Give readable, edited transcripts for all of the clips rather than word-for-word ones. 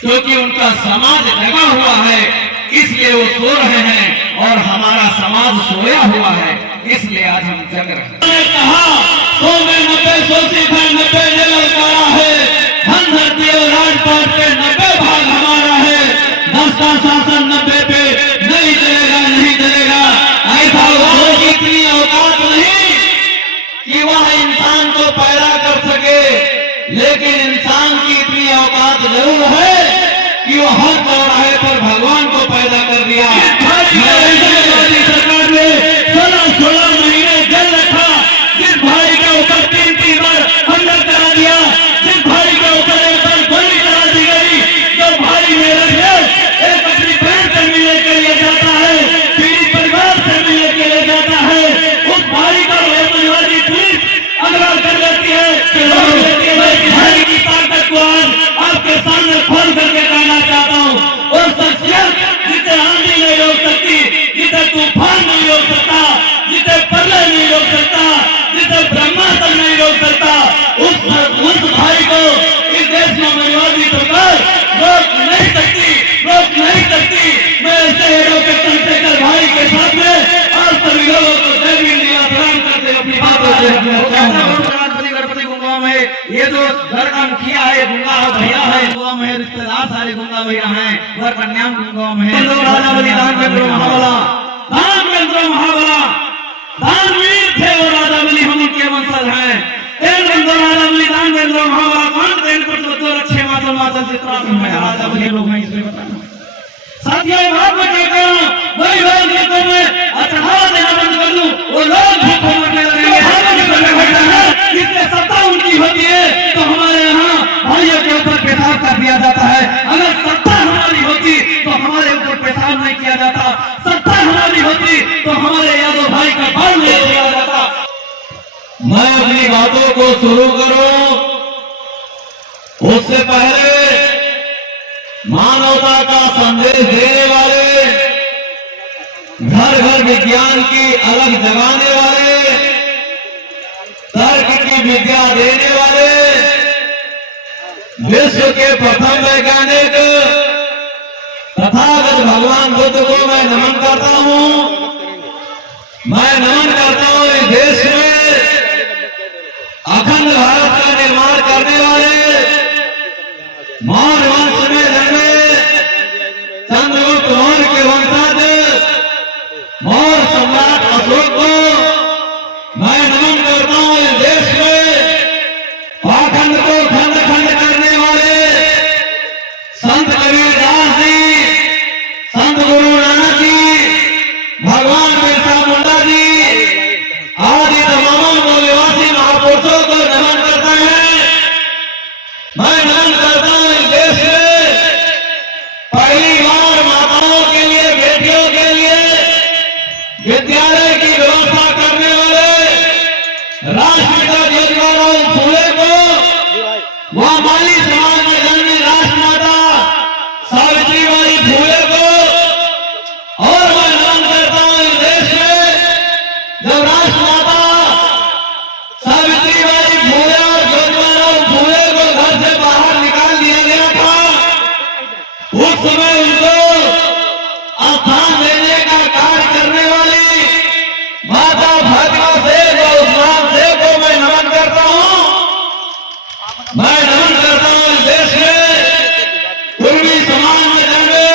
क्योंकि उनका समाज जगा हुआ है, इसलिए वो सो रहे हैं और हमारा समाज सोया हुआ है, इसलिए आज हम जग रहे हैं। मैंने कहा 100 में 90 शोषित है, 90 ने ललकारा है, धन धरती और राजपाट पे 90 भाग हमारा है, दस्ता शासन 90 पे नहीं चलेगा, नहीं चलेगा। ऐसा लोगों की इतनी औकात नहीं कि वह इंसान को पैदा कर सके, लेकिन इंसान की इतनी औकात जरूर है कि वो हर चौराहे पर भगवान को पैदा कर दिया। सरकार ने 16 महीने जेल रखा, जिस भाई के ऊपर 3 बार हमला करा दिया, जिस भाई के ऊपर एक बार गोली चला दी गई, जो भाई मेरे से एक अपनी बहन से मिलने के लिए जाता है, पीड़ित परिवार से मिलने के लिए जाता है, उस भाई का परिवारी पुलिस अगवा कर देती है। भाई की ताकत को आपके सामने खोल करके कहना चाहता हूँ, और शख्सियत जिसे आंधी नहीं रोक सकती, जिसे तूफान नहीं रोक सकता, जिसे प्रलय नहीं रोक सकता, जिसे ब्रह्मास्त्र नहीं रोक सकता, उस भाई को इस देश में मर्यादी सरकार रोक नहीं सकती, रोक नहीं सकती। मैं ऐसे हीरो के चंद्रशेखर भाई के साथ में और सभी लोगों को जय भीम प्रणाम करते अपनी बात गणपति गुंगा में ये जो घर का मुखिया है गुंगा भैया है, गुंगा में रिश्तेदार सारे गुंगा भैया हैं, घर कन्या गुंगा में राजा बलिदान महाबला दानवीर थे वो राजा बलि, हम उनके वंशज हैं। राजा बलिदान महाबला कौन थे? इनको तो रक्षे माता माता चित्रा में राजा बलि लोग हैं, इसलिए बताना साथियों। बात में कहता हूँ वही लोग जिनको मैं चढ़ावा देना बंद कर दूं, वो लोग भूखों मरने लगेंगे। इसलिए सत्ता उनकी होती है तो हमारे यहाँ भाइयों के ऊपर पेशाब कर दिया जाता है। अगर सत्ता हमारी होती तो हमारे ऊपर पेशाब नहीं किया जाता, सत्ता हमारी होती तो हमारे यादव भाई का बाल नहीं किया जाता। मैं अपनी बातों को शुरू करूं उससे पहले मानवता का संदेश देने वाले, घर घर विज्ञान की अलग जगाने वाले, तर्क की विद्या देने वाले, विश्व के प्रथम वैज्ञानिक तथागत भगवान बुद्ध को मैं नमन करता हूं। मैं नमन करता हूं इस देश में अखंड भारत का निर्माण करने वाले, मौर्य वंश में जन्मे चंद्रगुप्त मौर्य के वंशज मौर्य सम्राट अशोक को मैं नमन करता हूं। इस देश में पाखंड को खंड खंड करने वाले संत कबीरदास जी, संत गुरु नानक जी, भगवान बिरसा मुंडा जी आदि तमाम निवासी महापुरुषों को नमन करता है। मैं नमन करता हूं इस देश में पहली बार माताओं के लिए, बेटियों के लिए विद्यालय की व्यवस्था करने वाले राष्ट्रपिता ज्योतिबा फूले को, वह माली समाज में जन्मी राष्ट्रमाता सावित्रीबाई फूले को, और मैं नमन करता हूं इस देश में जब राष्ट्रमाता सावित्रीबाई फूले और ज्योतिबा फूले को घर से बाहर निकाल दिया गया था, उस समय उनको स्थान देने का कार्य करने वाली माता भाजपा से उस्मान से को मैं नमन करता हूं। मैं नमन करता हूं इस देश में पूर्वी समाज में जन्मे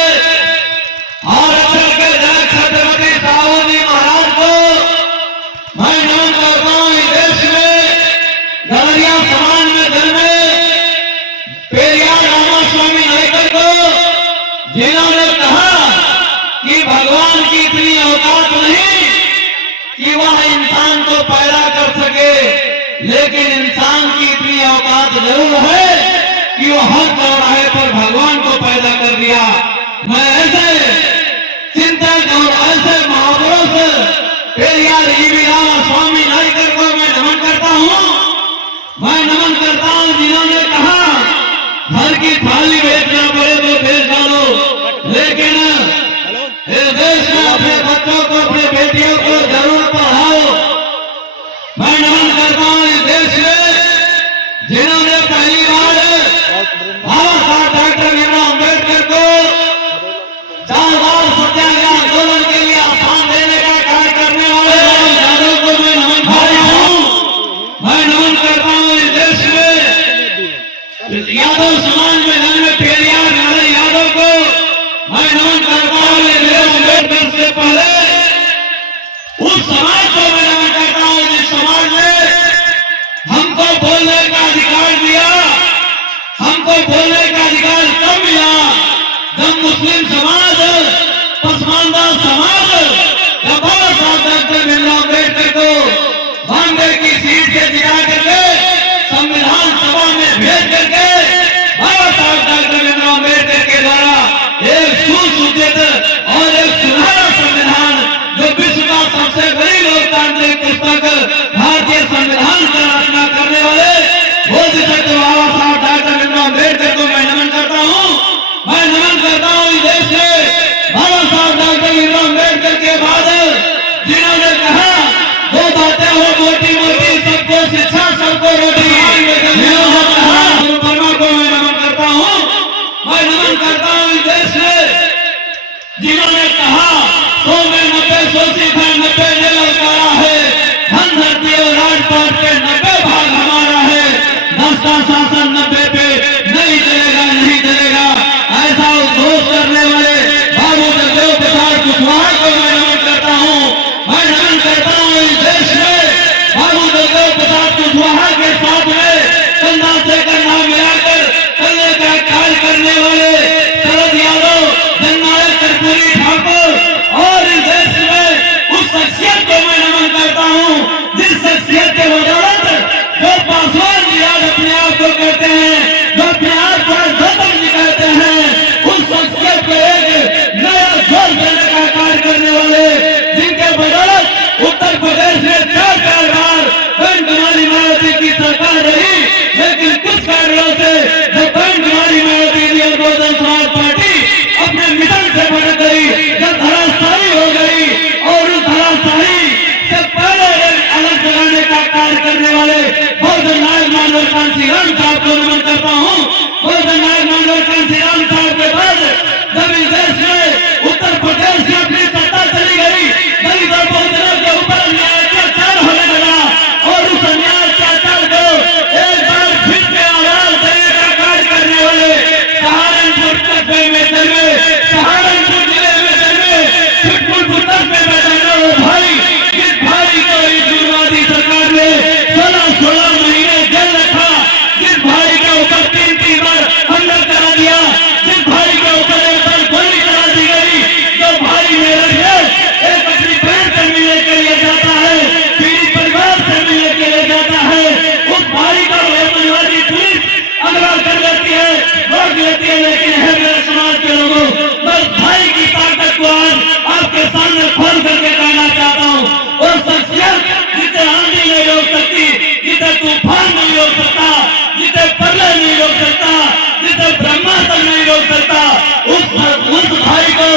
और अक्षर के जय छत्रपति साहू जी महाराज को मैं नमन करता हूं। इस देश में गलरिया समाज में जन्मे पेरियार रामास्वामी नायकर को, जिन्होंने कहा कि भगवान की इतनी औकात नहीं कि वह इंसान को पैदा कर सके, लेकिन इंसान की इतनी औकात जरूर है कि वह हर चौराहे पर भगवान को पैदा कर दिया। मैं ऐसे चिंतक और ऐसे महापुरुष पेरियार ईवी रामास्वामी नायकर को मैं नमन करता हूं। मैं नमन करता हूं जिन्होंने कहा घर की थाली बेचना पड़े तो बेच डालो, लेकिन इस देश में अपने बच्चों को, अपने बेटियों को जरूर पढ़ाओ। मैं नमन करता हूं इस देश में जिन्होंने पहली बार बाबा साहब डॉक्टर भीमराव मुस्लिम समाज, पसमानदा समाज जब बाबा साहब डॉक्टर भीमराव अम्बेडकर को 92 की सीट से जिता करके संविधान सभा में भेज करके बाबा साहब डॉक्टर भीमराव अम्बेडकर के द्वारा एक सुसूचित और एक सुनहरा संविधान, जो विश्व का सबसे बड़ी लोकतांत्रिक पुस्तक भारतीय संविधान का रचना करने वाले बोधिसत्व बाबा साहब डॉक्टर भीमराव अम्बेडकर को मैं नमन करता हूँ। मैं नमन करता हूँ इस देश के बाबा साहब डॉक्टर भीमराव अम्बेडकर के बाद जिन्होंने कहा दो बातें हो मोटी मोटी, सबको शिक्षा सबको रोटी, परमा को मैं नमन करता हूँ। मैं नमन करता हूँ इस देश में जिन्होंने कहा 100 में 90 शोषित है, 90 ने ललकारा है, धन धरती और राजपाट के 90 भाग हमारा है, 10 का शासन 90 पे नहीं चलेगा, नहीं चलेगा, ऐसा उद्घोष करने वाले बाबू जगदेव प्रसाद कुशवाहा को मैं नमन करता हूँ। मैं नमन करता हूँ इस देश में बाबू जगदेव प्रसाद कुशवाहा के साथ में कंधा से कंधा मिलाकर चलने का कार्य करने वाले शरद यादव, जननायक कर्पूरी ठाकुर, और इस देश में उस शख्सियत को मैं नमन करता हूँ जिस शख्सियत के बदौलत जो पासवान याद अपने आप को कहते हैं, जो अपने आप को गौतम जी कहते हैं, उस शख्सियत को एक नया जोर देने का कार्य करने वाले, जिनके बदौलत उत्तर प्रदेश में 4 बार बहन कुमारी मायावती की सरकार रही, लेकिन कुछ कारणों से जब बहन कुमारी मायावती जी और बहुजन समाज पार्टी अपने मिशन से भटक गई, जब धराशायी हो गई, और उस धराशायी से पहले अलग जगाने का कार्य करने वाले बहुजन नायक मानव कांशीराम साहब को नमन करता हूँ। बहुजन नायक मानव कांशीराम साहब के बाद जब इस देश में उत्तर प्रदेश में अपनी सत्ता चली गई, दलित और बहुजनों के ऊपर अन्याय अत्याचार होने लगा, और उस अन्याय अत्याचार को एक बार फिर से आवाज देने का कार्य करने वाले सहारनपुर कस्बे में जन्मे, सहारनपुर जिले में जन्मे, छिटपुर कस्बे में जन्मे वो भाई, जिस भाई को इस जुर्मादी सरकार ने 16 महीने जेल रखा, जिस भाई के ऊपर 3 बार हमला करा दिया, जिस भाई के ऊपर एक बार गोली चला दी गई, जो भाई मेरे एक अपनी बहन से मिलने के लिए जाता है, पीड़ित परिवार से मिलने के लिए जाता है, उस भाई का समाजवादी पुलिस अगवा कर लेती है, रोक लेती है। लेकिन है मेरे समाज के लोगों, बस भाई की ताकत को आज आपके सामने खोल करके कहना चाहता हूँ। और शख्सियत जिसे आंधी नहीं रोक सकती, जिसे तूफान नहीं रोक सकता, जिसे प्रलय नहीं रोक सकता, जिसे ब्रह्मास्त्र नहीं रोक सकता, उस भाई को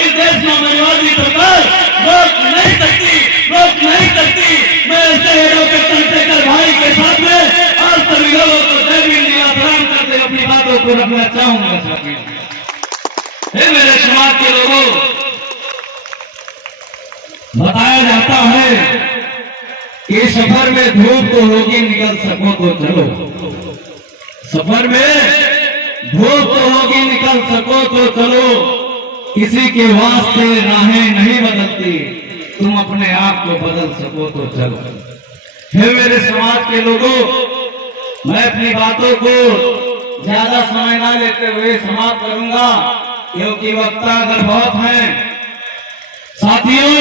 इस देश में महिवादी सरकार रोक नहीं सकती, रोक नहीं सकती। मैं ऐसे हीरो के चंद्रशेखर भाई के साथ में और सभी लोगों को जय भीम प्रणाम करते हुए अपनी बातों को रखना चाहूंगा। हे मेरे समाज के लोगों, बताया जाता है कि सफर में धूप तो होगी, निकल सको तो चलो। सफर में धूप तो होगी, निकल सको तो चलो, किसी के वास्ते राहें नहीं बदलती, तुम अपने आप को बदल सको तो चलो। हे मेरे समाज के लोगों, मैं अपनी बातों को ज्यादा समय ना लेते हुए समाप्त करूंगा, क्योंकि वक्ता अगर बहुत हैं। साथियों,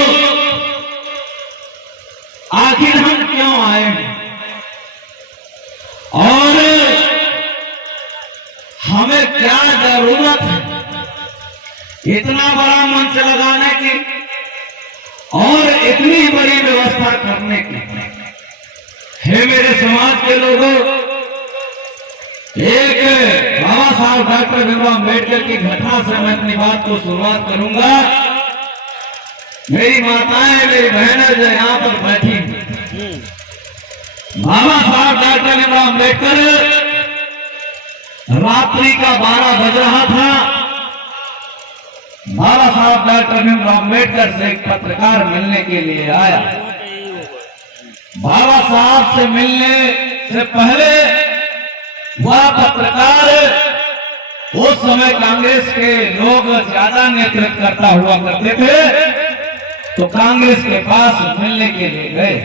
आखिर हम क्यों आए और हमें क्या जरूरत है इतना बड़ा मंच लगाने की और इतनी बड़ी व्यवस्था करने की? हे मेरे समाज के लोगों, एक बाबा साहब डॉक्टर भीमराव अम्बेडकर की घटना से मैं अपनी बात को शुरुआत करूंगा। मेरी माताएं, मेरी बहनें जो यहाँ पर बैठी, बाबा साहब डॉक्टर भीमराव अम्बेडकर रात्रि का 12 बज रहा था। बाबा साहब डॉक्टर भीमराव अम्बेडकर से एक पत्रकार मिलने के लिए आया। बाबा साहब से मिलने से पहले वह पत्रकार, उस समय कांग्रेस के लोग ज्यादा नेतृत्व करता हुआ करते थे, तो कांग्रेस के पास मिलने के लिए गए।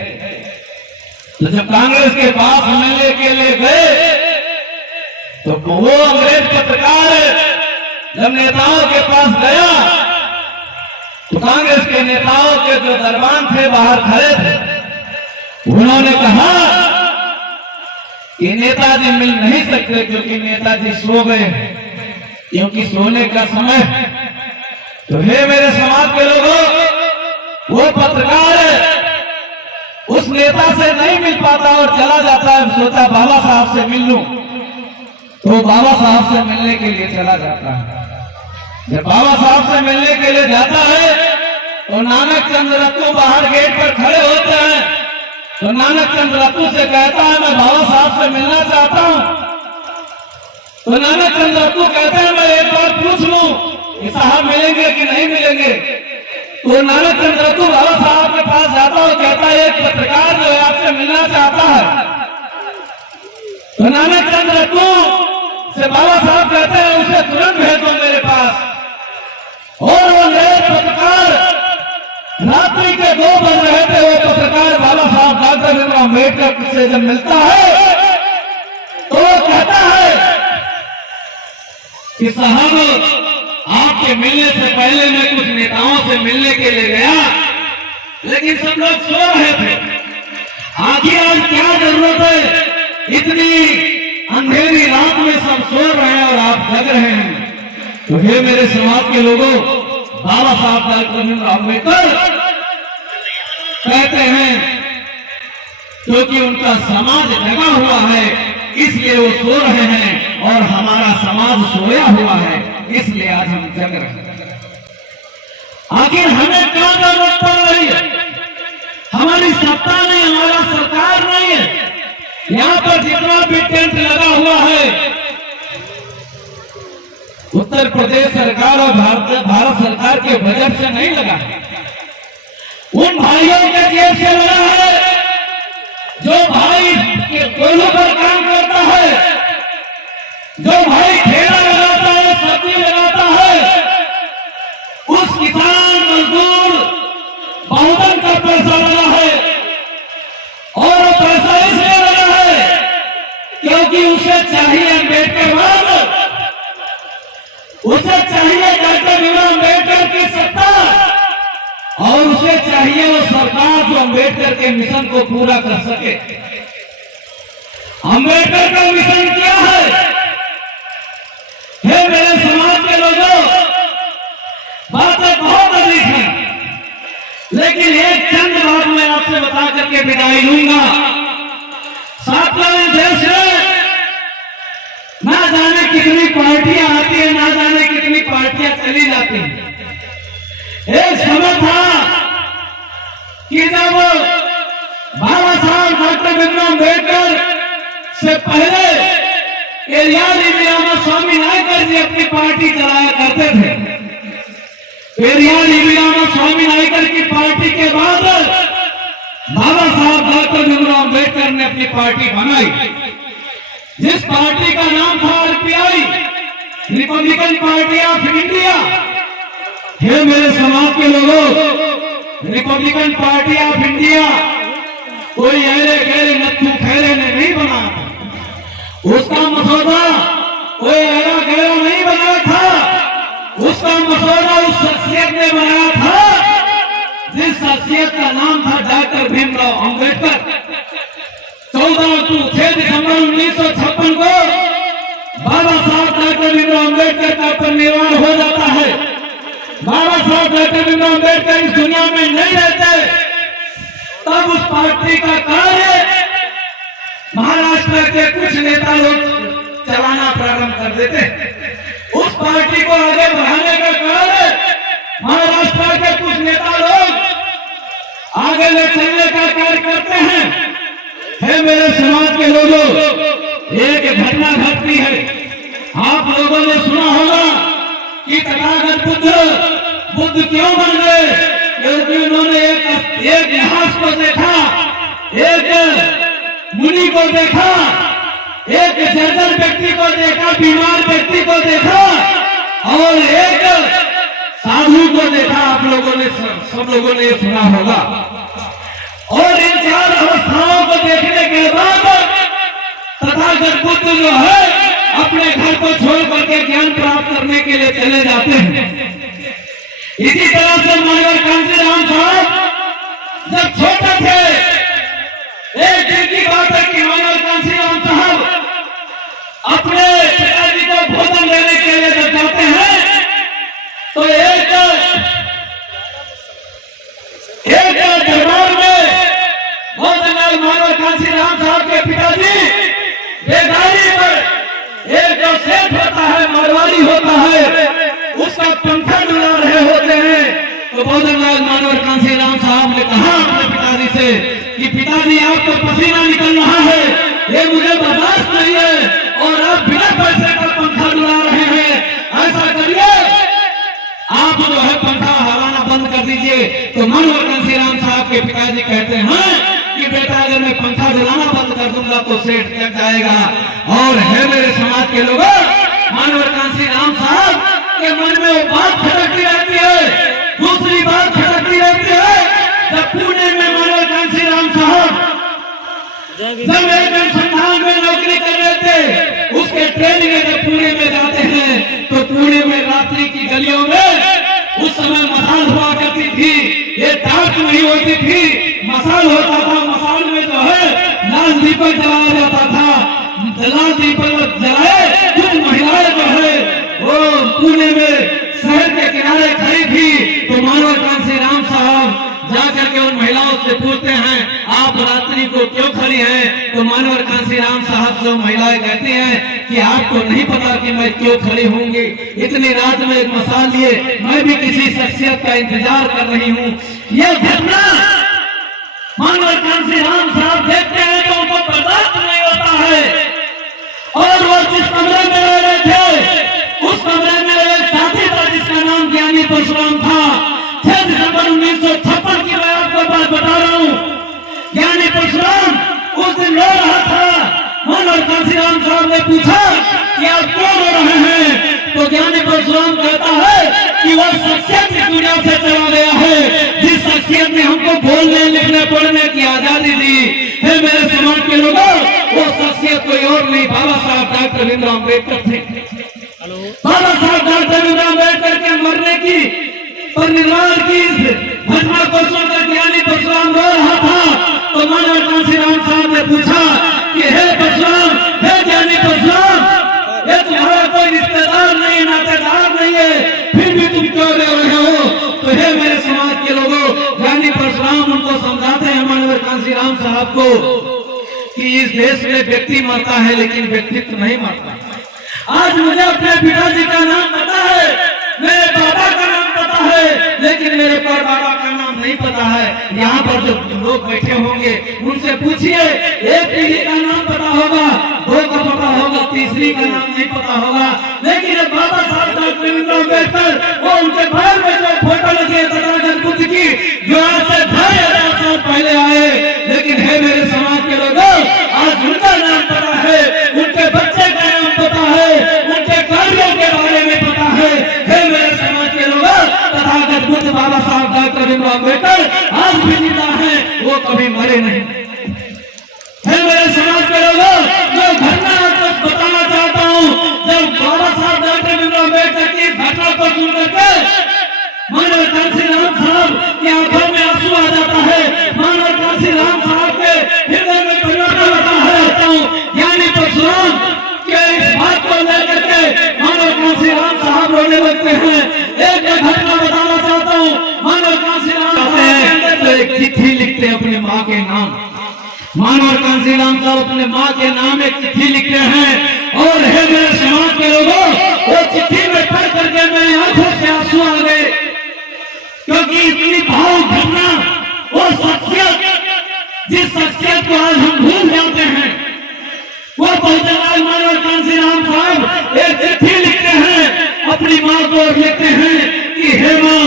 तो जब कांग्रेस के पास मिलने के लिए गए तो वो अंग्रेज पत्रकार जब नेताओं के पास गया तो कांग्रेस के नेताओं के जो दरबान थे बाहर खड़े थे, उन्होंने कहा कि नेताजी मिल नहीं सकते क्योंकि नेताजी सो गए, क्योंकि सोने का समय। तो हे मेरे समाज के लोगों, वो पत्रकार उस नेता से नहीं मिल पाता और चला जाता है, सोचा बाबा साहब से मिल लूं, तो बाबा साहब से मिलने के लिए चला जाता है। जब बाबा साहब से मिलने के लिए जाता है तो नानक चंद रत्तू बाहर गेट पर खड़े होते हैं। तो नानक चंद रत्तू से कहता है मैं बाबा साहब से मिलना चाहता हूं। तो नानक चंद रत्तू कहते हैं मैं एक बार पूछ लूं कि साहब मिलेंगे कि नहीं मिलेंगे। तो नानक चंद रत्तू बाबा साहब के पास जाता और कहता है एक पत्रकार जो है आपसे मिलना चाहता है। तो नानक चंद रत्तू से बाबा साहब कहते हैं उसे तुरंत भेज दो मेरे पास। और वो नए पत्रकार रात्रि के 2 बज रहे थे, वो पत्रकार बाबा साहब डॉक्टर भीमराव अम्बेडकर से जब मिलता है तो वो कहता है कि साहब आपके मिलने से पहले मैं कुछ नेताओं से मिलने के लिए गया, लेकिन सब लोग सो रहे थे। आखिर आज क्या जरूरत है, इतनी अंधेरी रात में सब सो रहे हैं और आप जग रहे हैं। तो हे मेरे समाज के लोगों, बाबा साहब डॉक्टर भीमराव अम्बेडकर कहते हैं क्योंकि उनका समाज जगा हुआ है इसलिए वो सो रहे हैं और हमारा समाज सोया हुआ है इसलिए आज हम जग रहे हैं। आखिर हमें क्या जरूरत पड़ रही है? हमारी सत्ता नहीं, हमारा सरकार नहीं है। यहाँ पर जितना भी टेंट लगा हुआ है उत्तर प्रदेश सरकार और भारत सरकार के बजट से नहीं लगा है, उन भाइयों के जेब से लगा है जो भाई के कोयलों पर काम करता है, जो भाई ठेला लगाता है, सब्जी लगाता है, उस किसान मजदूर बहुधन का पैसा लगा है। और वो पैसा इसलिए लगा है क्योंकि उसे चाहिए अम्बेडकरवाद, उसे चाहिए डॉक्टर भीमराव अम्बेडकर की सत्ता और उसे चाहिए वो सरकार जो अम्बेडकर के मिशन को पूरा कर सके। अम्बेडकर का मिशन क्या है? हे मेरे समाज के लोगों, बातें बहुत अधिक हैं, लेकिन एक चंद बात मैं आपसे बता करके विदाई लूंगा। साथियों, देश में ना जाने कितनी पार्टियां आती है, ना जाने कितनी पार्टियां चली जाती हैं। एक समय था कि जब बाबा साहब डॉक्टर भीमराव अम्बेडकर से पहले पेरियार ईवीरामा स्वामी नायकर जी अपनी पार्टी चलाया करते थे। पेरियार ईवीरामा स्वामी नायकर की पार्टी के बाद बाबा साहब डॉक्टर भीमराव अम्बेडकर ने अपनी पार्टी बनाई, जिस पार्टी का नाम था RPI, republican party of India. हे मेरे समाज के लोगों, रिपब्लिकन पार्टी ऑफ इंडिया कोई ऐरे गहरे नत्थू खैरे ने नहीं बनाया, उसका मसौदा कोई ऐरा गहरा नहीं बनाया था, उसका मसौदा उस शख्सियत ने बनाया था जिस शख्सियत का नाम था डॉक्टर भीमराव अम्बेडकर। 6 दिसंबर 1956 को बाबा साहब डॉक्टर भीमराव अम्बेडकर का परिनिर्वाण हो जाता है। बाबा साहब डॉक्टर भीमराव अम्बेडकर इस दुनिया में नहीं रहते, तब उस पार्टी का कार्य महाराष्ट्र के कुछ नेता लोग चलाना प्रारंभ कर देते। उस पार्टी को आगे बढ़ाने का कार्य महाराष्ट्र के कुछ नेता लोग आगे ले चलने का कार्य करते हैं। है मेरे समाज के लोगों, एक घटना घटती है, आप लोगों ने सुना होगा कि तथागत बुद्ध क्यों बन गए? क्योंकि उन्होंने एक इतिहास को देखा, एक मुनि को देखा, एक जर्जर व्यक्ति को देखा, बीमार व्यक्ति को देखा और एक साधु को देखा। आप लोगों ने सब लोगों ने ये सुना होगा। और इन 4 अवस्थाओं को देखने के बाद तथागत बुद्ध जो है अपने घर को छोड़ करके ज्ञान प्राप्त करने के लिए चले जाते हैं। इसी तरह से मानवर कांसीराम साहब जब छोटे थे, एक दिन की बात है कि मानवर कांसीराम साहब अपने पिताजी को भोजन देने के लिए जब जाते हैं तो एक दरबार में भोजन मानवर कांसीराम साहब के पिताजी बेगारी पर एक जो सेठ होता है, मारवाड़ी होता है, उसका पंखा डुला रहे होते हैं। तो भोजनलाल मानवर कांसीराम साहब ने कहा अपने पिताजी से कि पिताजी आपको पसीना निकल रहा है, ये मुझे बर्दाश्त नहीं है और आप बिना पैसे का पंखा डुला रहे हैं, ऐसा करिए आप जो है पंखा हवाना बंद कर दीजिए। तो मानवर कांसीराम साहब के पिताजी कहते हैं कि बेटा अगर मैं पंखा डुलाना बंद कर दूंगा तो सेठ कट जाएगा। और है मेरे समाज के लोगों, मानवर कांसीराम साहब के मन में वो बात खटकती रहती है, दूसरी बात खटकती रहती है। जब पुणे में मानवर कांसीराम साहब जब एक अनुसंधान में नौकरी कर रहे थे, उसके ट्रेनिंग में जब पुणे में जाते हैं तो पुणे में रात्रि की गलियों में उस समय मसाल हुआ करती थी, ये टाट नहीं होती थी, मसाल होता था। मसाल में जो है लाल दीपक जलाया जाता था, लाल दीपक जलाए कुछ महिलाएं जो है वो पुणे में शहर के किनारे खड़ी थी। तो मानवर कांसीराम साहब जाकर के उन महिलाओं से पूछते हैं आप रात्रि को क्यों खड़ी हैं? तो मानवर कांसीराम साहब से महिलाएं कहती हैं कि आपको नहीं पता कि मैं क्यों खड़ी होंगी, इतनी रात में एक मसाल लिए मैं भी किसी शख्सियत का इंतजार कर रही हूँ। यह घटना मानवर कांसीराम साहब देखते हैं तो उनको बर्दाश्त नहीं होता है। और वो जिस कमरे में रह रहे थे उस कमरे में एक साथी था जिसका नाम ज्ञानी परशुराम था। 6 दिसंबर 1956 की मैं आपको बात बता रहा हूँ। ज्ञानी परशुराम उस दिन रो रहा था। मानवर कांसीराम साहब ने पूछा कि आप क्यों रो रहे हैं? तो ज्ञानी परशुराम कहता है कि वह शख्सियत इस दुनिया से चला गया है जिस शख्सियत ने हमको बोलने लिखने पढ़ने की आजादी दी है। मेरे समाज के लोगों, वो शख्सियत कोई और नहीं, बाबा साहब डॉक्टर भीमराव अम्बेडकर थे। बाबा साहब डॉक्टर भीमराव अम्बेडकर के मरने की परिनिर्वाण की घटना को सुनकर ज्ञानी परशुराम रो रहा था। तो मानवर कांसीराम साहब ने पूछा कि हे परशुराम, हे ज्ञानी परशुराम, ये तुम्हारा कोई रिश्तेदार नहीं, नातेदार नहीं है, फिर भी तुम क्यों रो रहे हो? तो हे मेरे समाज के लोगों, ज्ञानी परशुराम उनको समझाते हैं मानवर कांसीराम साहब को कि इस देश में व्यक्ति मरता है लेकिन व्यक्तित्व नहीं मरता। आज मुझे अपने पिताजी का नाम पता है, मेरे बाबा का नाम पता है, लेकिन मेरे पर बाबा का नाम नहीं पता है। यहाँ पर जो लोग बैठे होंगे उनसे पूछिए, एक पीढ़ी का नाम पता होगा, 2 का पता होगा, तीसरी का नाम नहीं पता होगा। लेकिन बाबा साहब डॉक्टर भीमराव अम्बेडकर वो उनके घर में जो फोटो लगी है तथागत बुद्ध की, जो आज से 2500 साल पहले आए, लेकिन है मेरे समाज के लोगों, आज उनका नाम पता है, उनके बच्चे का नाम पता है, उनके कार्यों के बारे में पता है। मेरे समाज के लोग तथागत बुद्ध बाबा साहब डॉक्टर भीमराव अम्बेडकर आज भी जिंदा है, वो कभी मरे नहीं। है मेरे समाज के लोगों, जो घटना आपको बताना चाहता हूँ, जब बाबा साहब डॉक्टर भीमराव अम्बेडकर की घटना को सुनकर के मानवर कांसीराम साहब की आंखों में आंसू आ जाता है, मानवर कांसीराम साहब के हृदय में परिवर्तन होता है। ज्ञानी परशुराम के इस बात को लेकर के मानवर कांसीराम साहब रोने लगते हैं। एक घटना बताना चाहता हूँ, मानवर कांसीराम साहब तो एक चिट्ठी लिखते अपने माँ के नाम। मानवर कांसीराम साहब अपने माँ के नाम एक चिट्ठी लिखते हैं और है मेरे समाज के लोगों, वो चिट्ठी में पढ़ करके मेरी आंखों से आंसू आ गए, क्योंकि इतनी भावुक घटना, वो शख्सियत जिस शख्सियत को आज हम भूल जाते हैं, वो भोजनलाल मानवर कांसीराम साहब एक चिट्ठी लिखते हैं अपनी माँ को और लिखते हैं कि हे माँ,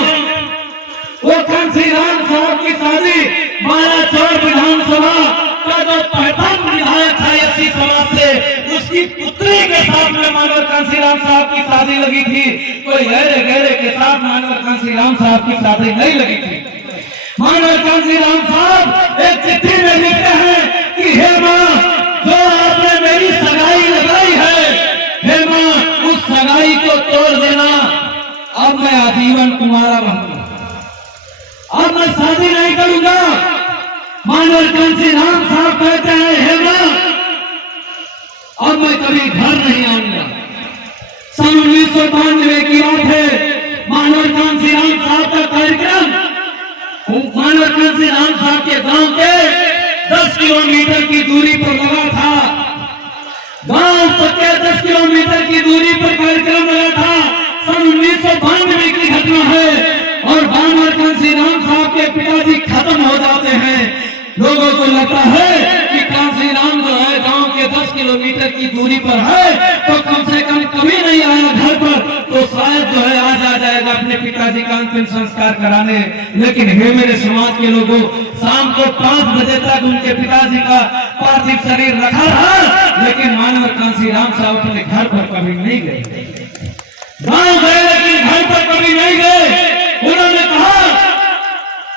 वो कांसीराम साहब की शादी बालाचौर विधानसभा का जो प्रथम विधायक था इसी समाज से, उसकी पुत्री के साथ में मानवर कांसीराम साहब की शादी लगी थी। कोई गहरे गहरे के साथ मानवर कांसीराम साहब की शादी नहीं लगी थी। मानवर कांसीराम साहब एक चिट्ठी में लिखते हैं कि हे माँ, जो आपने मेरी सगाई लगाई है, दोबारा रहूंगा। अब मैं शादी नहीं करूंगा। मानवर कांसी राम साहब कहते हैं, हे मां, अब मैं कभी घर नहीं आऊंगा। सन 1992 की बात है। मानवर कांसी राम साहब का कार्यक्रम मानवर कांसी राम साहब के गांव के 10 किलोमीटर की दूरी पर लगा था। गांव पक्के 10 किलोमीटर की दूरी पर कार्यक्रम लगा था। सन 1992 की घटना है और मानवर कांसी राम साहब के पिताजी खत्म हो जाते हैं। लोगों को लगता है कि कांसी राम जो है गांव के 10 किलोमीटर की दूरी पर है, तो कम से कम कभी नहीं आया घर पर, तो शायद जो है आज आ जाएगा अपने पिताजी का अंतिम संस्कार कराने। लेकिन हे मेरे समाज के लोगों, शाम को 5 बजे तक उनके पिताजी का पार्थिव शरीर रखा रहा, लेकिन मानवर कांसी राम साहब अपने घर पर कभी नहीं गए। गांव गए लेकिन घर पर कभी नहीं गए। उन्होंने कहा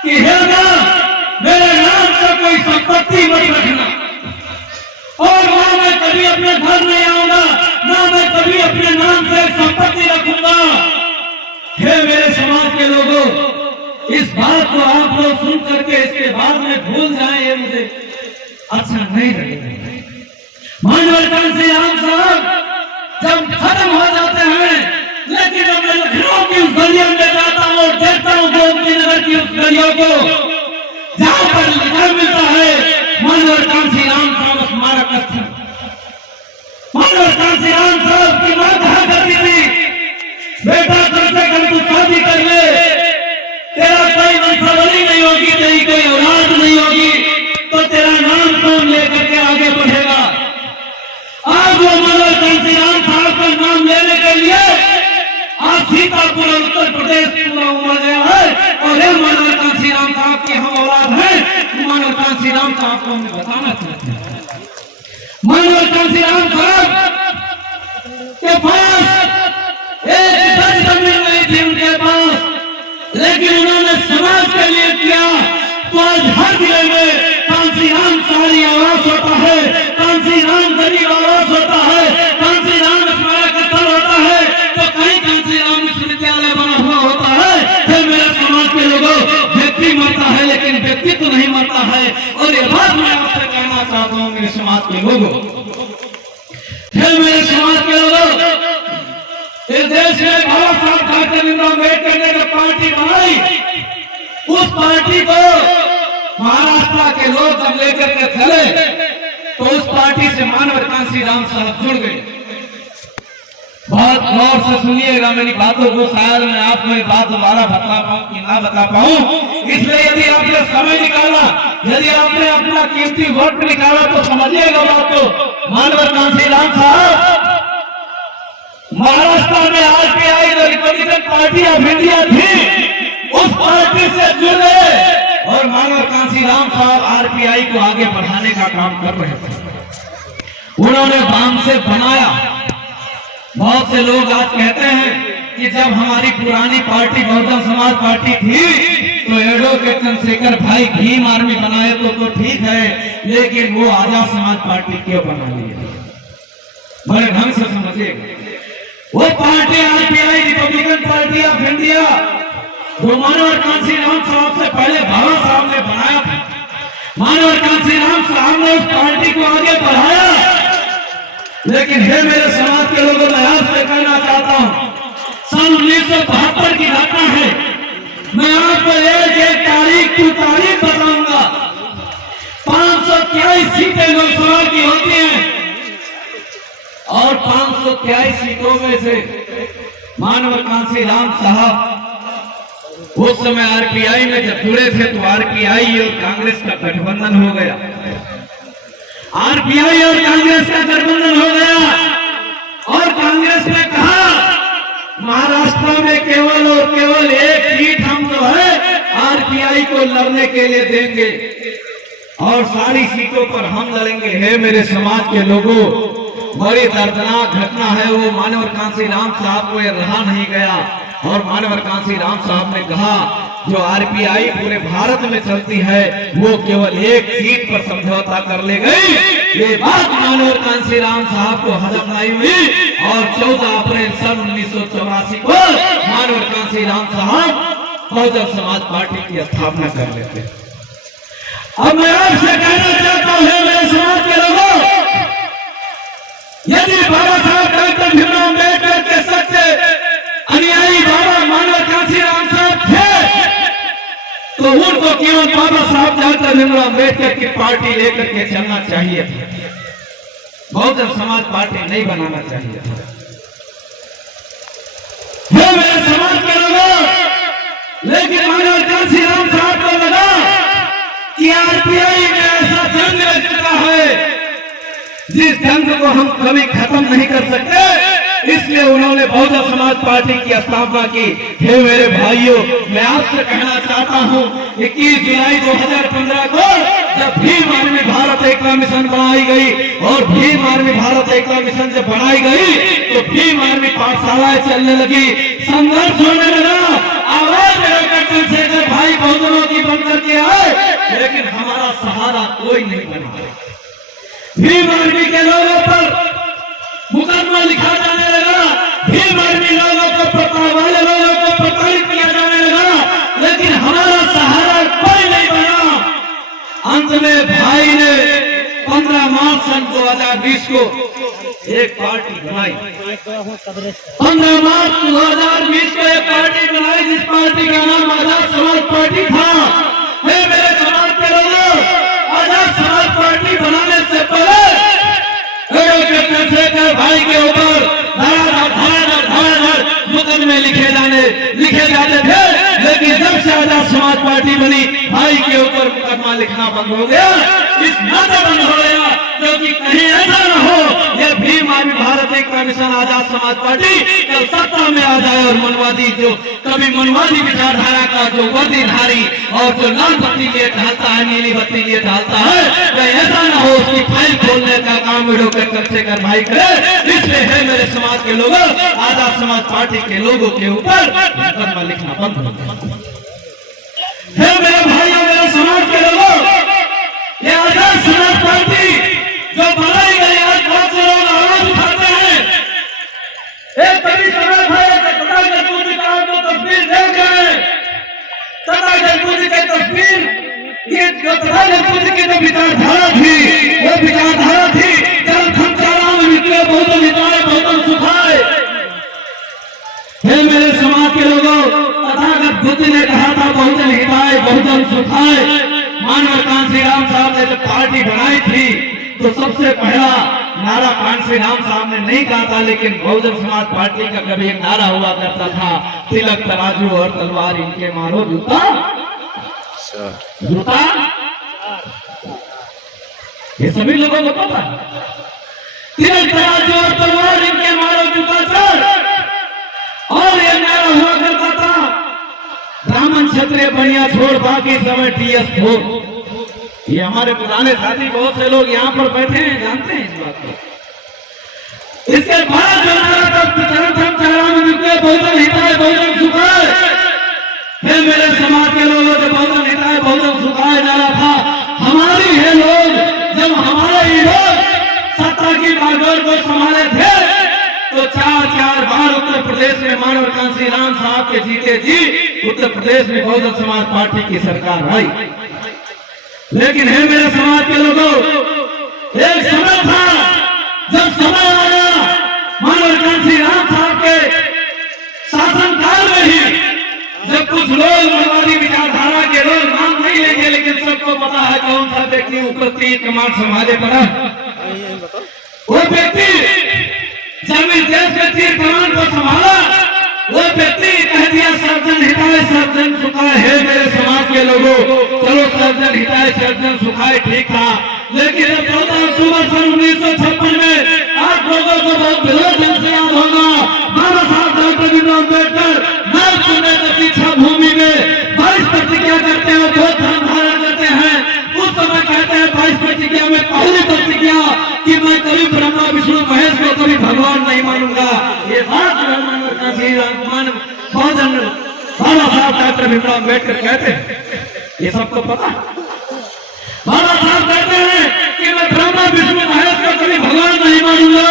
कि हे मां, मेरे नाम से कोई संपत्ति मत रखना, और ना मैं कभी अपने घर नहीं आऊंगा, ना मैं कभी अपने नाम से संपत्ति रखूंगा। हे मेरे समाज के लोगों, इस बात को आप लोग सुन करके इसके बाद में भूल जाएं, ये मुझे अच्छा नहीं लगेगा। मानवर कांसी राम साहब जब खत्म हो जाते हैं, लेकिन जब मैं लखनऊ की उस गलियों में जाता हूँ और देखता हूँ गोमती नगर की उस गलियों को, जहां पर लिखा मिलता है मानवर कांसी राम साहब स्मारक स्थल। मानवर कांसी राम साहब की मां कहा करती थी, बेटा कम से कम तू शादी कर ले, तेरा कोई वंशावली नहीं होगी, तेरी कोई औलाद नहीं होगी, तो तेरा नाम कौन लेकर के आगे बढ़ेगा। आज वो मानवर कांसी राम साहब का नाम लेने के लिए आज सीतापुर उत्तर प्रदेश पूरा उमड़ गया है, और ये मानवर कांसी राम साहब की हम औलाद है। मानवर कांसी राम साहब को हमें बताना चाहते हैं, मानवर कांसी राम साहब के पास एक गज जमीन नहीं थी उनके पास, लेकिन उन्होंने समाज के लिए किया। तो आज हर जिले में कांसी राम शहरी आवास होता है, कांसी राम गरीब आवास होता है, कांसी राम स्मारक स्थल होता है, तो कहीं कांसी राम विश्वविद्यालय बना हुआ होता है। फिर मेरे समाज के लोगों, व्यक्ति मरता है लेकिन व्यक्ति तो नहीं मरता है। और ये बात मैं आपसे कहना चाहता हूँ मेरे समाज के लोगों, फिर मेरे समाज के लोगों, इस देश में बाबा साहब डॉक्टर अम्बेडकर ने जो पार्टी बनाई, उस पार्टी को महाराष्ट्र के लोग जब लेकर के चले, तो उस पार्टी से मानवर कांसी राम साहब जुड़ गए। बहुत गौर से सुनिएगा मेरी बातों को, शायद मैं आपको ये बात दोबारा बता पाऊं कि ना बता पाऊं, इसलिए यदि आपने समय निकाला, यदि आपने अपना कीमती वक्त निकाला, तो समझिएगा बात को। मानवर कांसी राम साहब महाराष्ट्र में आरपीआई जो रिपब्लिकन पार्टी ऑफ इंडिया थी, उस पार्टी से जुड़े, और मानवर कांसी राम साहब आरपीआई को आगे बढ़ाने का काम कर रहे थे। उन्होंने बाम से बनाया। बहुत से लोग आज कहते हैं कि जब हमारी पुरानी पार्टी बहुजन समाज पार्टी थी, तो एडवोकेट चंद्रशेखर भाई भीम आर्मी बनाए तो ठीक है, लेकिन वो आजाद समाज पार्टी क्यों बना ली? बड़े ढंग से समझिए, वो party RPI republican party of India जो मानवर कांसी राम साहब से पहले बाबा साहब ने बनाया था, मानवर कांसी राम साहब ने उस पार्टी को आगे बढ़ाया। लेकिन हे मेरे समाज के लोगों, मैं आपसे कहना चाहता हूं, सन 1972 की घटना है। मैं आपको एक तारीख की तारीख बताऊंगा। 523 सीटें लोकसभा की होती हैं, और 523 सीटों में से मानवर कांसी राम साहब उस समय आरपीआई में जब जुड़े थे, तो आरपीआई और कांग्रेस का गठबंधन हो गया। आरपीआई और कांग्रेस का गठबंधन हो गया, और कांग्रेस ने कहा महाराष्ट्र में केवल और केवल एक सीट हम जो है आरपीआई को लड़ने के लिए देंगे, और सारी सीटों पर हम लड़ेंगे। है मेरे समाज के लोगों, बड़ी दर्दनाक घटना है। वो मानवर कांसी राम साहब को ये रहा नहीं गया, और मानवर कांसी राम साहब ने कहा जो आरपीआई पूरे भारत में चलती है, वो केवल एक सीट पर समझौता कर ले गई। ये बात मानवर कांसी राम साहब को हजम नहीं हुई, और 14 अप्रैल सन 1984 को मानवर कांसी राम साहब बहुजन समाज पार्टी की स्थापना कर लेते। अब मैं आपसे कहना चाहता हूं मेरे समाज के लोगों, यदि बाबा साहब डॉक्टर भीमराव अम्बेडकर के सच्चे अनुयायी बाबा मानव कांशीराम साहब थे, तो उनको केवल बाबा साहब डॉक्टर भीमराव अम्बेडकर की पार्टी लेकर के चलना चाहिए था, बहुजन समाज पार्टी नहीं बनाना चाहिए था। मेरे समाज के लोगों, लेकिन मानव कांशीराम साहब को लगा कि आरपीआई में ऐसा जंग लग चुका है जिस जंग को हम कभी खत्म नहीं कर सकते, इसलिए उन्होंने बहुजन समाज पार्टी की स्थापना की। हे मेरे भाइयों, मैं आपसे कहना चाहता हूं 21 जुलाई 2015 को जब भीम आर्मी भारत एकता मिशन बनाई गई और भीम आर्मी भारत एकता मिशन जब बनाई गई तो भीम आर्मी पाठशालाएं चलने लगी, संघर्ष होने लगा, आवाज चंद्रशेखर भाई बहुजनों की बन करके आए, लेकिन हमारा सहारा कोई नहीं बना। भीम आर्मी के लोगों पर मुकदमा लिखा जाने लगा, भीम आर्मी लोगों को प्रताप वाले लोगों को प्रताड़ित किया जाने लगा, लेकिन हमारा सहारा कोई नहीं बना। अंत में भाई ने 15 मार्च सन 2020 को एक पार्टी बनाई। 15 मार्च 2020 को एक पार्टी बनाई जिस पार्टी का नाम आजाद समाज पार्टी था। मेरे समाज के लोगों, आजाद समाज पार्टी बनाने से पहले चंद्रशेखर भाई के ऊपर धड़ाधड़ मुकदमे लिखे जाते थे, लेकिन जब से आजाद समाज पार्टी बनी भाई के ऊपर मुकदमा लिखना बंद हो गया, इस नाते बंद हो गया क्योंकि कहीं ऐसा न हो यह भीम आर्मी भारत एकता मिशन आजाद समाज पार्टी कल सत्ता में आ जाए और मनवादी जो कभी मनवादी विचारधारा का जो वर्दीधारी और जो लाल बत्ती लिए ढालता है, नीली बत्ती लिए ढालता है, कहीं ऐसा न हो उसकी फाइल खोलने का काम वीडियो चंद्रशेखर भाई करे। इसलिए है मेरे समाज के लोगों, आजाद समाज पार्टी के लोगों के ऊपर मुकदमा लिखना बंद हो गया। मेरे भाइयों, मेरे समाज के लोगों, ये आजाद समाज पार्टी जो बनाई गई आज बहुत से लोग आवाज उठाते हैं। एक कभी समय था तथा जयपुर का जो तस्वीर देख रहे हैं, तथा जयपुर की तस्वीर, ये तथा जयपुर की जो विचारधारा थी वो विचारधारा थी जल खंचाराम निकले बहुजन हिताय बहुजन सुखाय। हे मेरे समाज के लोगों, तथागत बुद्ध ने कहा था बहुजन हिताय बहुजन सुखाय। मानव कांशीराम साहब ने जब पार्टी बनाई थी तो सबसे पहला नारा कांशीराम साहब ने नहीं कहा था, लेकिन बहुजन समाज पार्टी का कभी एक नारा हुआ करता था, तिलक तराजू और तलवार इनके मारो जूता जूता। ये सभी लोगों को पता, तिलक तराजू और तलवार इनके मारो जूता चढ़। और ये नारा हुआ करता था, ब्राह्मण क्षत्रिय बनिया छोड़ बाकी समय टीएस फोड़। ये हमारे पुराने साथी बहुत से लोग यहाँ पर बैठे हैं, जानते हैं इस बात को। इसके बाद जो नारा बहुजन हिताय बहुजन सुखाय, फिर मेरे समाज के लोगों जो बहुजन हिताय बहुजन सुखाय नारा था, हमारी है लोग, जब हमारे ही लोग सत्ता की बागडोर को संभाले थे तो 4 बार उत्तर प्रदेश में मानव कांशीराम साहब के जीते जी उत्तर प्रदेश में बहुजन समाज पार्टी की सरकार आई। लेकिन है मेरे समाज के लोगों, एक समय था जब समय आया मानव कांशीराम साहब के शासनकाल में ही, जब कुछ लोग मनवादी विचारधारा के लोग नाम नहीं लेंगे, लेकिन सबको पता है कौन सा व्यक्ति ऊपर तीर कमान संभाले पड़ा। वो व्यक्ति जब इस देश में तीर कमान को संभाला, वो व्यक्ति कह दिया सर्जन हिताय सर्जन सुखाय। है मेरे समाज के लोगों, चलो सर्जन हिताय सर्जन सुखाय ठीक था, लेकिन 14 अक्टूबर सन 1956 में आप लोगों को बहुत विरोध से याद होगा, बाबा साहब डॉक्टर भीमराव अम्बेडकर नाम सुनने की दीक्षा भूमि में 22 प्रतिज्ञा करते हैं, बहुत धर्म धारण करते हैं। उस समय कहते हैं 22 प्रतिज्ञा में पहली प्रतिज्ञा कि मैं कभी ब्रह्मा विष्णु महेश को कभी भगवान नहीं मानूंगा। ये बात बहुजन बाबा साहब डॉक्टर भीमराव अम्बेडकर कहते हैं, ये सबको पता। बाबा साहब कहते हैं कि मैं ब्रह्मा विष्णु महेश को कभी भगवान नहीं मानूंगा,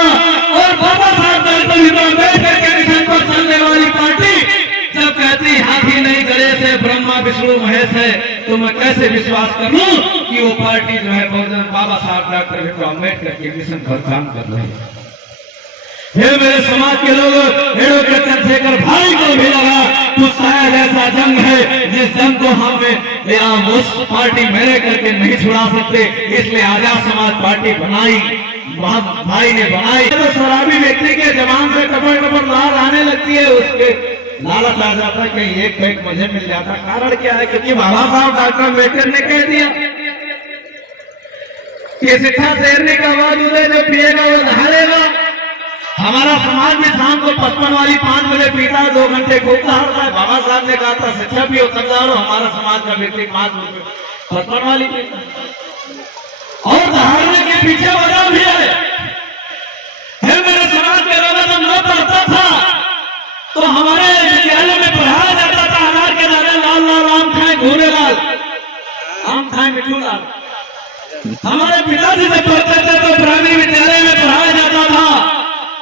और बाबा साहब डॉक्टर भीमराव अम्बेडकर के मिशन पर चलने वाली पार्टी जब कहती हाथी नहीं गड़े से विष्णु महेश है, तो मैं कैसे विश्वास करूं कि वो पार्टी जो है बाबा साहब डॉक्टर भीमराव अम्बेडकर के मिशन पर काम कर रही है। ये मेरे समाज के लोग एडवोकेट चंद्रशेखर भाई को भी लगा तो शायद ऐसा जंग है जिस जंग को हम उस पार्टी मेरे करके नहीं छुड़ा सकते, इसलिए आजाद समाज पार्टी बनाई, भाई ने बनाई। तो शराबी व्यक्ति के जवान से टपर टपर लाल आने लगती है, उसके लालच आ जाता है कि एक पैक मुझे मिल जाता। कारण क्या है? क्योंकि बाबा साहब डॉक्टर अम्बेडकर ने कह दिया कि शिक्षा शेरने का बाद उसे जो पिएगा वो नहालेगा। हमारा समाज में शाम को 55 वाली 5 बजे पीता, 2 घंटे खूबता हड़ता है। बाबा साहब ने कहा था शिक्षा भी हो सकता है, हमारा समाज का व्यक्ति 5 बजे 55 वाली पीता और दहाड़ने के पीछे वजह भी है। मेरे समाज के लोगों जब मैं पढ़ता था तो हमारे विद्यालय में पढ़ाया जाता था अनार के दाने लाल लाल आम खाए घूरे लाल, आम खाए मिठू लाल। हमारे पिताजी से पढ़ते थे तो प्राइमरी विद्यालय में पढ़ाया जाता था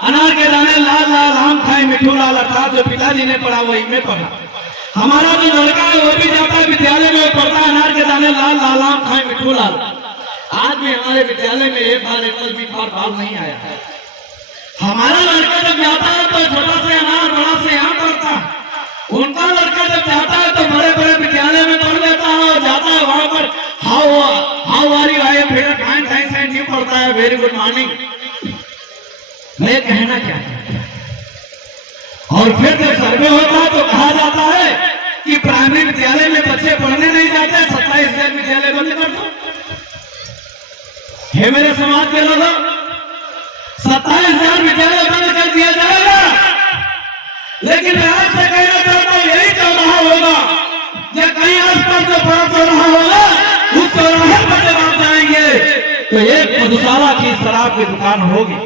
अनार के दाने लाल लाल आम खाए मिठू लाल। अर्थात जो पिताजी ने पढ़ा वही में पढ़ा। हमारा जो लड़का है वो भी जाता है विद्यालय में, पढ़ता अनार के दाने लाल लाल आम खाए मिठू लाल। आज भी हमारे विद्यालय में एक बार एकल भी बाल नहीं आया है। हमारा लड़का जब जाता है तो छोटा से अनार बड़ा से आम पढ़ता, उनका लड़का जब जाता है तो बड़े बड़े विद्यालय में पढ़ लेता है और जाता है वहां पर how are you, I am fine thanks and you पढ़ता है, वेरी गुड मॉर्निंग। मैं कहना क्या है? और फिर जब सर्वे होता है तो कहा जाता है कि प्राइमरी विद्यालय में बच्चे पढ़ने नहीं जाते, 27,000 विद्यालय बंद कर दो। हे मेरे समाज के लोगों, 27,000 विद्यालय बंद कर दिया जाएगा, लेकिन मैं आपसे कहना चाहता हूं यही चौराहा होगा या कहीं आसपास जो बड़ा चौराहा होगा उस चौराहे पर जब आप जाएंगे तो एक मधुशाला की शराब की दुकान होगी,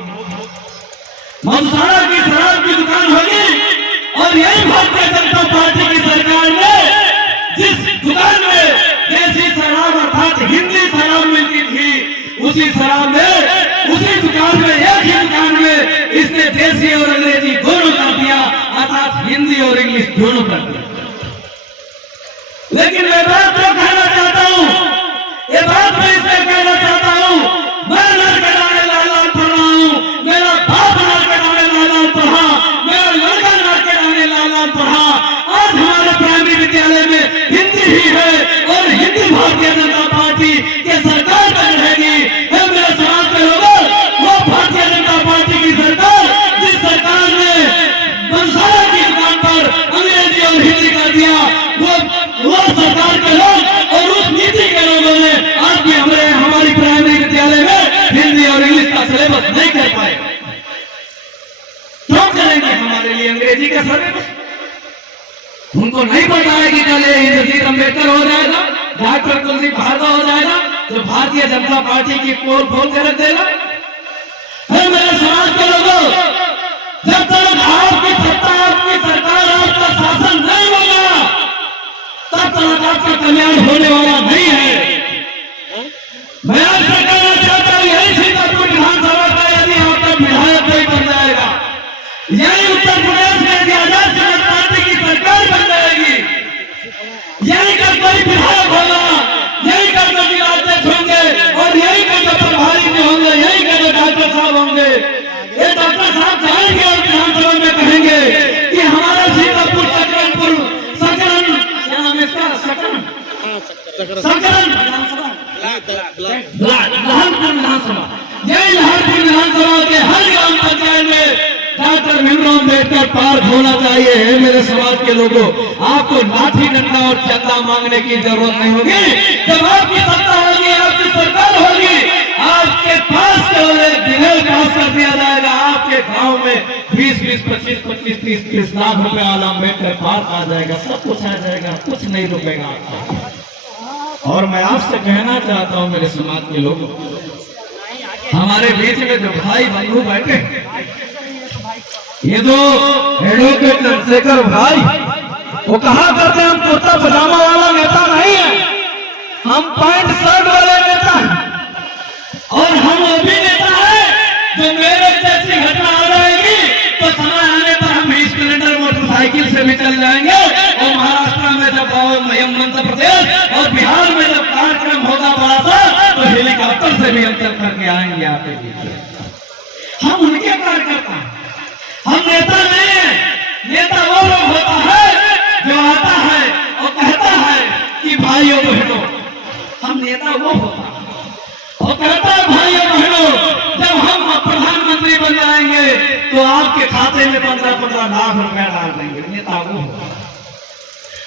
मधुशाला की शराब की दुकान होगी। और यही भारतीय जनता पार्टी की सरकार ने जिस दुकान में देसी शराब अर्थात हिंदी शराब मिलती थी, उसी शराब में उसी दुकान में एक ही दुकान में इसने देसी और अंग्रेजी दोनों कर दिया, अर्थात हिंदी और इंग्लिश दोनों कर दिया। लेकिन मैं बात जो कहना चाहता हूं, ये बात मैं इसलिए कहना चाहता हूं, मैं अनार के दाने लाल लाल पढ़ रहा हूं, मेरा बाप अनार के दाने लाल लाल पढ़ा, मेरा लड़का अनार के दाने लाल लाल पढ़ा। आज हमारे प्राइमरी विद्यालय में हिंदी ही है और हिंदी भारतीय जनता पार्टी के सरकार बन रहेगी। मेरे समाज के लोगों, वो भारतीय जनता पार्टी की सरकार जिस सरकार ने मधुशाला की दुकान पर अंग्रेजी और हिंदी कर दिया, वो सरकार के लोग और उस नीति के लोगों ने आज भी हमारी प्राइमरी विद्यालय में हिंदी और इंग्लिश का सिलेबस नहीं कर पाए। क्यों करेंगे हमारे लिए अंग्रेजी का सिलेबस? उनको नहीं पता है कि कल इंद्रजीत अम्बेडकर हो जाएगा, डॉक्टर कुलदीप भार्गव हो जाएगा, जो भारतीय जनता पार्टी की पोल खोल के रख देगा। मेरे समाज के लोगों, जब तक आपकी सत्ता, आपकी सरकार, आपका शासन नहीं होगा तब तक आपका कल्याण होने वाला नहीं है। मैं आपसे कहना चाहता हूं यही सीतापुर विधानसभा का यदि आपका विधायक कोई बन जाएगा, यही उत्तर प्रदेश में यदि आजाद समाज पार्टी की सरकार बन जाएगी, यही का कोई विधायक होगा, यही का कोई जिलाध्यक्ष होंगे और यही का जो प्रभारी में होंगे, यही का जो डॉक्टर साहब होंगे, ये डॉक्टर साहब जाएंगे और विधानसभा में कहेंगे कि हमारा सीतापुर सकरनपुर सकरन क्या नाम है इसका, सकरन लहरपुर विधानसभा, यही लहरपुर विधानसभा के हर ग्राम पंचायत में डॉक्टर भीमराव अम्बेडकर पार्क होना चाहिए। है मेरे समाज के लोगों, आपको लाठी डंडा और चंदा मांगने की जरूरत नहीं होगी। जब आपकी सत्ता होगी, आपकी सरकार होगी, आपके पास केवल एक बिल पास कर दिया जाएगा, आपके गांव में 20-20, 25-25, 30-30 लाख रुपए वाला अम्बेडकर पार्क आ जाएगा, सब कुछ आ जाएगा, कुछ नहीं रुकेगा आपका। और मैं आपसे कहना चाहता हूं मेरे समाज के लोगों, हमारे बीच में जो भाई बंधु बैठे, ये जो एडवोकेट चंद्रशेखर भाई, वो कहा करते हैं हम कुर्ता पजामा वाला नेता नहीं है, हम पैंट शर्ट वाले नेता हैं। और हम वो भी नेता है जो मेरे जैसी घटना आ जाएगी तो समय आने पर हम स्प्लेंडर मोटरसाइकिल से भी चल जाएंगे और महाराष्ट्र में जब मध्य प्रदेश और बिहार में जब कार्यक्रम होगा बड़ा सा, तो हेलीकॉप्टर से भी हम चल करके आएंगे आपके बीच। हम उनके कार्यकर्ता, हम नेता नहीं है। नेता वो लोग होता है जो आता है और कहता है कि भाइयों बहनों, हम नेता वो होता है और कहता है भाइयों बहनों, जब हम प्रधानमंत्री बन जाएंगे तो आपके खाते में 15-15 लाख रुपया डाल देंगे। नेता वो होता है।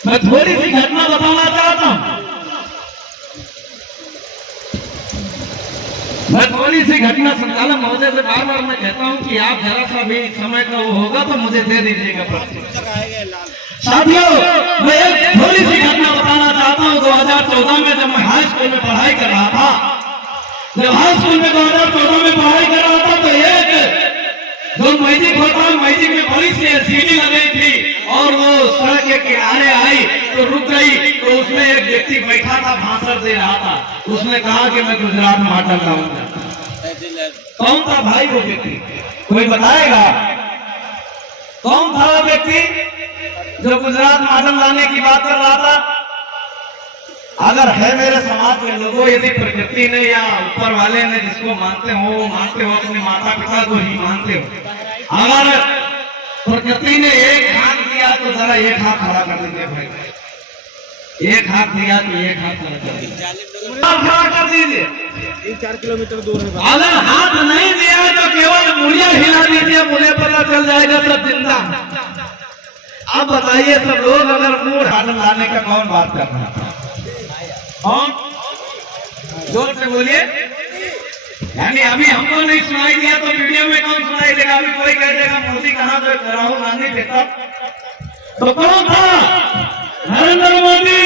मैं थोड़ी सी घटना बताना चाहता हूं। मैं थोड़ी सी घटना संचालक महोदय से बार बार मैं कहता हूं कि आप जरा सा भी समय का वो होगा तो मुझे दे दीजिएगा पर्ची। साथियों, मैं एक थोड़ी सी घटना बताना चाहता हूं। 2014 में जब मैं हाई स्कूल में पढ़ाई कर रहा था, जब हाई स्कूल में 2014 में पढ़ाई कर रहा था, तो एक जो मैजिक होता है, मैजिक में बड़ी सी सीढ़ी लगाई थी और वो सड़क के किनारे आई तो रुक गई। तो उसमें एक व्यक्ति बैठा था, भाषण दे रहा था। उसने कहा कि मैं गुजरात मॉडल लाऊंगा। कौन था भाई वो व्यक्ति? कोई बताएगा कौन था वो व्यक्ति जो गुजरात मॉडल लाने की बात कर रहा था? अगर है मेरे समाज के लोगों, यदि प्रकृति ने या ऊपर वाले ने जिसको मानते हो अपने माता पिता को ही मानते हो, अगर प्रकृति ने एक हाथ दिया तो जरा एक हाथ खड़ा कर दीजिए भाई। एक हाथ दिया तो एक हाथ खड़ा कर दीजिए, खड़ा कर दीजिए। 3-4 किलोमीटर दूर है। अगर हाथ नहीं दिया तो केवल मुड़िया हिला दीजिए, मुझे पता चल जाएगा सब जिंदा। अब बताइए सब लोग, अगर मूड हाथ लाने का कौन बात कर रहा था? कौन? जोर से बोलिए। यानी अभी हमको नहीं सुनाई दिया तो वीडियो में कौन सुनाई देगा? अभी कोई कह देगा मोदी कहाँ गए, राहुल गांधी देता। तो कौन था? नरेंद्र मोदी।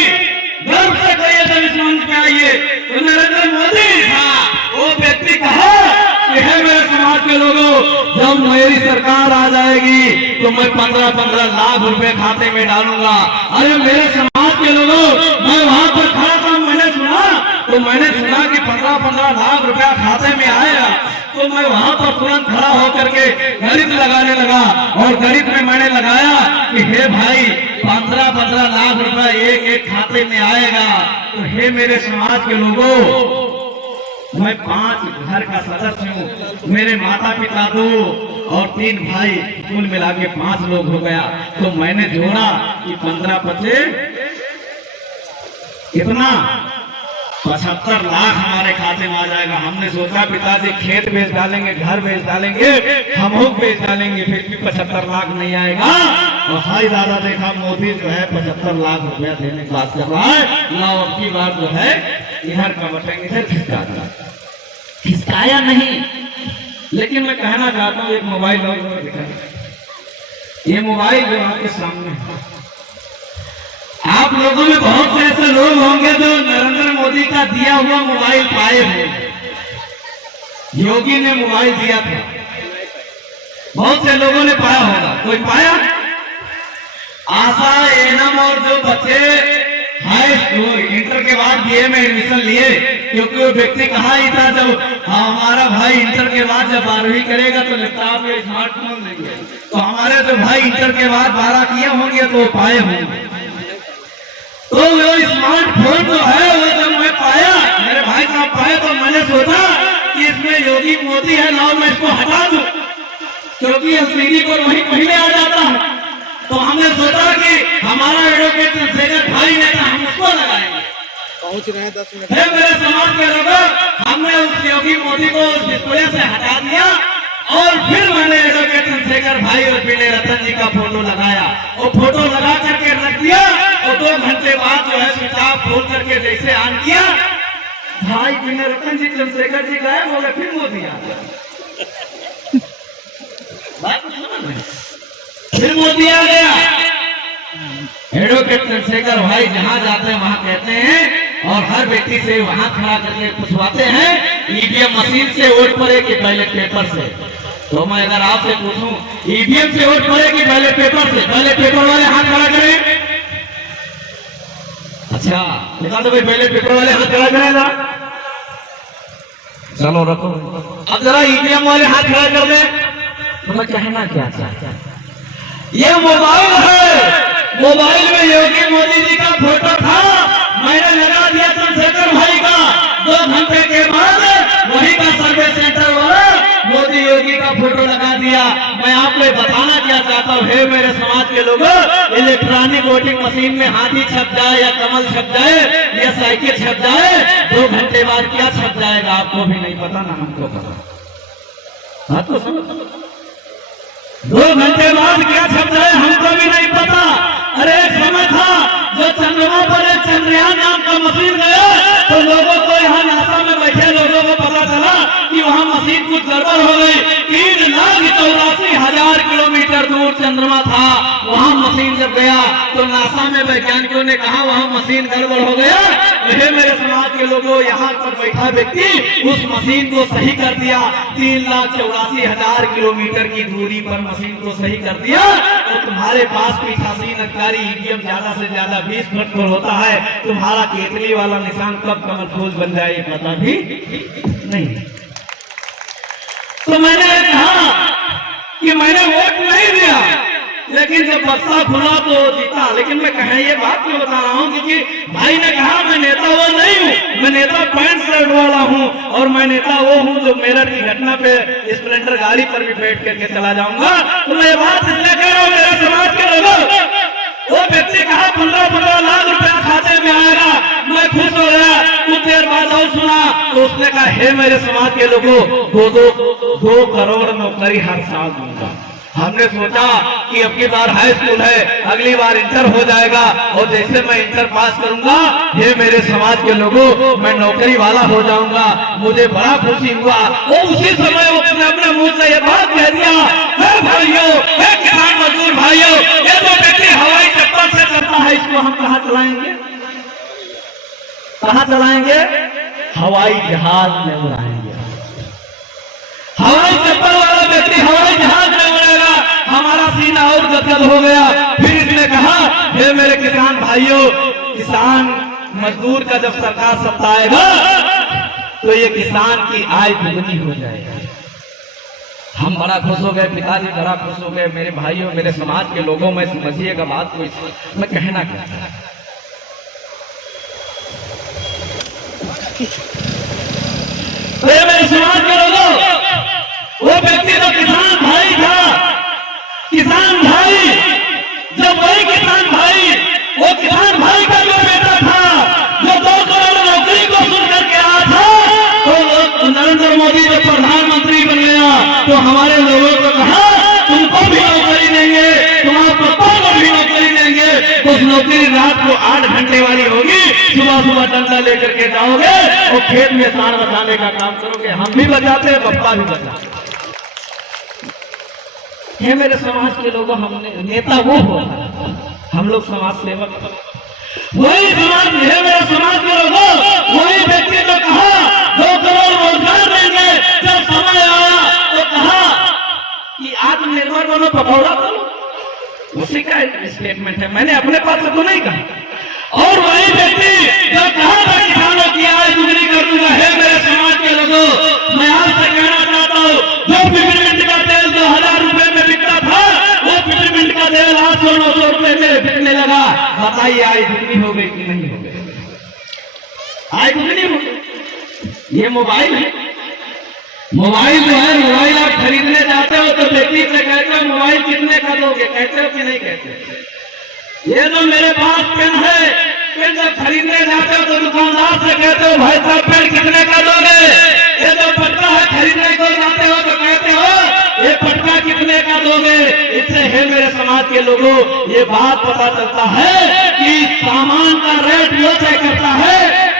गर्व से कहिए जब इस मंच पे आइए तो नरेंद्र मोदी था। वो व्यक्ति कहा कि है मेरे समाज के लोगों, जब मेरी सरकार आ जाएगी तो मैं 15-15 लाख रुपए खाते में डालूंगा। अरे मेरे समाज के लोगों, मैं वहां पर खड़ा था, मैंने सुना कि 15-15 लाख रुपया खाते में आया तो मैं वहां पर तुरंत खड़ा होकर के गणित लगाने लगा और गणित में मैंने लगाया कि हे भाई 15-15 लाख रुपया एक एक खाते में आएगा तो हे मेरे समाज के लोगों, मैं 5 घर का सदस्य हूँ। मेरे माता पिता 2 और 3 भाई, कुल मिला के 5 लोग हो गया। तो मैंने जोड़ा कि 15-25 कितना 75 लाख हमारे खाते में आ जाएगा। हमने सोचा पिताजी खेत बेच डालेंगे, घर बेच डालेंगे, हम बेच डालेंगे, फिर भी 75 लाख नहीं आएगा। और हाई दादा देखा मोदी जो है 75 लाख रुपया देने की बात कर रहा है। लाओ अब की बात जो है इधर का बटेंगे, इधर खिसका दिया। खिसकाया नहीं, लेकिन मैं कहना चाहता हूँ एक मोबाइल और दिखा। ये मोबाइल जो आपके सामने है, आप लोगों में बहुत से ऐसे लोग होंगे जो नरेंद्र मोदी का दिया हुआ मोबाइल पाए होंगे। योगी ने मोबाइल दिया था, बहुत से लोगों ने पाया होगा। कोई पाया? आशा, एनम और जो बच्चे हाई स्कूल इंटर के बाद बीए में एडमिशन लिए, क्योंकि वो व्यक्ति कहा ही था जब हमारा भाई इंटर के बाद जब 12वीं करेगा तो लैपटॉप में स्मार्टफोन लेंगे। तो हमारे जो भाई इंटर के बाद 12 किए होंगे तो पाए होंगे। तो वो स्मार्टफोन जो है वो जब मैं पाया, मेरे भाई साहब पाए, तो मैंने सोचा कि इसमें योगी मोदी है, लाओ मैं इसको हटा दूं, क्योंकि एलसीडी पर वही पहले आ जाता है। तो हमने सोचा कि हमारा एडवोकेट चंद्रशेखर भाई ने कहा हम उसको लगाएंगे। पहुंच रहे हैं 10 मिनट। मेरे समाज के लोगों, हमने उस योगी मोदी को उस डिस्प्ले से हटा दिया और फिर मैंने एडवोकेट चंद्रशेखर भाई और पीले रतन जी का फोटो लगाया और फोटो लगा करके रख दिया। और 2 घंटे बाद जो है स्विच ऑफ खोल करके जैसे ऑन किया, भाई पीले रतन जी चंद्रशेखर जी गायब हो गए, फिर मोदी आ गया। बात समझ में? फिर मोदी आ गया। एडवोकेट चंद्रशेखर भाई जहां जाते हैं वहां कहते हैं और हर व्यक्ति से वहां खड़ा करके पूछवाते हैं ईवीएम मशीन से वोट पड़े कि बैलेट पेपर से। तो मैं अगर आपसे पूछूं ईवीएम से वोट पड़े कि बैलेट पेपर से, बैलेट पेपर वाले हाथ खड़ा करें। अच्छा देखा तो भाई बैलेट पेपर वाले हाथ खड़ा करें ना, चलो रखो। अब जरा ईवीएम वाले हाथ खड़ा कर दे। तो मैं कहना क्या चाहता, ये मोबाइल है, मोबाइल में चाहता हूँ, हे मेरे समाज के लोगों, इलेक्ट्रॉनिक वोटिंग मशीन में हाथी छप जाए या कमल छप जाए या साइकिल छप जाए, 2 घंटे बाद क्या छप जाएगा आपको भी नहीं पता, ना हमको पता। हाँ तो 2 घंटे बाद क्या छप जाए हमको भी नहीं पता। अरे एक समय था जो चंद्रमा पर एक चंद्रयान नाम का मशीन गया, तो लोगों को यहाँ नासा में बैठे लोगों को पता चला कि वहाँ मशीन कुछ गड़बड़ हो गई। 3,84,000 किलोमीटर दूर चंद्रमा था, वहाँ मशीन जब गया तो नासा में वैज्ञानिकों ने कहा वहाँ मशीन गड़बड़ हो गया। हे मेरे समाज के लोगों, यहाँ पर बैठा व्यक्ति उस मशीन को सही कर दिया। 3,84,000 किलोमीटर की दूरी पर मशीन को सही कर दिया। तो तुम्हारे पास पीठासीन अधिकारी ईवीएम ज्यादा से ज्यादा 20 फुट पर होता है, तुम्हारा केतली वाला निशान कब कमल फूल बन जाए पता भी नहीं। तो मैंने कहा कि मैंने वोट नहीं दिया, लेकिन जब बक्सा खुला तो जीता। लेकिन मैं कहा ये बात क्यों बता रहा हूँ, क्योंकि भाई ने कहा मैं नेता वो नहीं हूँ, मैं नेता पैंट शर्ट वाला हूँ, और मैं नेता वो हूँ जो मेरठ की घटना पे स्प्लेंडर गाड़ी पर भी बैठ करके चला जाऊंगा। तो मैं ये बात इसलिए कह रहा हूँ मेरे समाज के लोगों, वो व्यक्ति कहा 15-15 लाख रुपया खाते में आएगा, मैं खुश हो गया। कुछ देर बाद और सुना तो उसने कहा हे मेरे समाज के लोगों, 2 करोड़ नौकरी हर साल दूंगा। हमने सोचा कि अब की बार हाई स्कूल है, अगली बार इंटर हो जाएगा, और जैसे मैं इंटर पास करूंगा, ये मेरे समाज के लोगों, मैं नौकरी वाला हो जाऊंगा। मुझे बड़ा खुशी हुआ। और उसी समय उसने अपने मुंह से ये बात कह दिया, हे भाइयों, हे किसान मजदूर भाइयों, ये तो व्यक्ति हवाई चप्पल से करता है, इसको हम कहाँ चलाएंगे, कहाँ चलाएंगे? हवाई जहाज में उड़ाएंगे। हवाई चप्पल वाला व्यक्ति हवाई जहाज में उड़ेगा। हमारा सीना और गदगद हो गया। फिर इसने कहा हे मेरे किसान भाइयों, किसान मजदूर का जब सरकार सत्ता आएगा तो ये किसान की आय दुगनी हो जाएगी। हम बड़ा खुश हो गए, पिताजी बड़ा खुश हो गए। मेरे भाइयों, मेरे समाज के लोगों में समझिएगा बात को, मैं कहना क्या, मेरे समाज के लोगों, वो व्यक्ति तो किसान भाई था, किसान भाई, जब वही किसान भाई, वो किसान भाई का जो बेटा था, जो 2 करोड़ नौकरी को सुन करके आया था, तो नरेंद्र मोदी जब प्रधानमंत्री बन गया तो हमारे लोगों को कहा तुमको भी नौकरी देंगे, तुम्हारे पप्पा को भी नौकरी देंगे। उस नौकरी रात को 8 घंटे वाली होगी, सुबह सुबह डंडा लेकर के जाओगे और खेत में साड़ बचाने का काम करोगे। हम भी बचाते हैं, पप्पा भी बचाते। ये मेरे समाज के लोगों, हमने नेता वो हो, हम लोग समाज सेवक, वही समाज है मेरे समाज के लोगों, वही व्यक्ति जो कहा 2 करोड़ रोजगार देंगे, जब समय आया तो कहा कि आत्मनिर्भर बनो, पकौड़ा बनो। उसी का स्टेटमेंट है, मैंने अपने पास से तो नहीं कहा। और वही व्यक्ति जो कहा था किसानों की आय दुगनी कर दूंगा, है मेरे समाज के लोगों, मैं आपसे कहना चाहता हूँ, जो पिपरमिंट का तेल 2,000 रुपए में बिकता था, वो पिपरमिंट का तेल 800-900 रुपए में बिकने लगा। बताइए आय दुगनी हो गई कि नहीं हो गई? आय दुगनी हो गई। ये मोबाइल है, मोबाइल जो है, मोबाइल आप खरीदने जाते हो तो व्यक्ति से कहते हो मोबाइल कितने का दोगे, कहते हो कि नहीं कहते? ये तो मेरे पास पेन है, पेन जब खरीदने जाते हो तो दुकानदार से कहते हो भाई साहब पेन कितने का दोगे? ये तो पटका है, खरीदने को जाते हो तो कहते हो ये पटका कितने का दोगे? इससे है मेरे समाज के लोगों, ये बात पता चलता है कि सामान का रेट वो तय करता है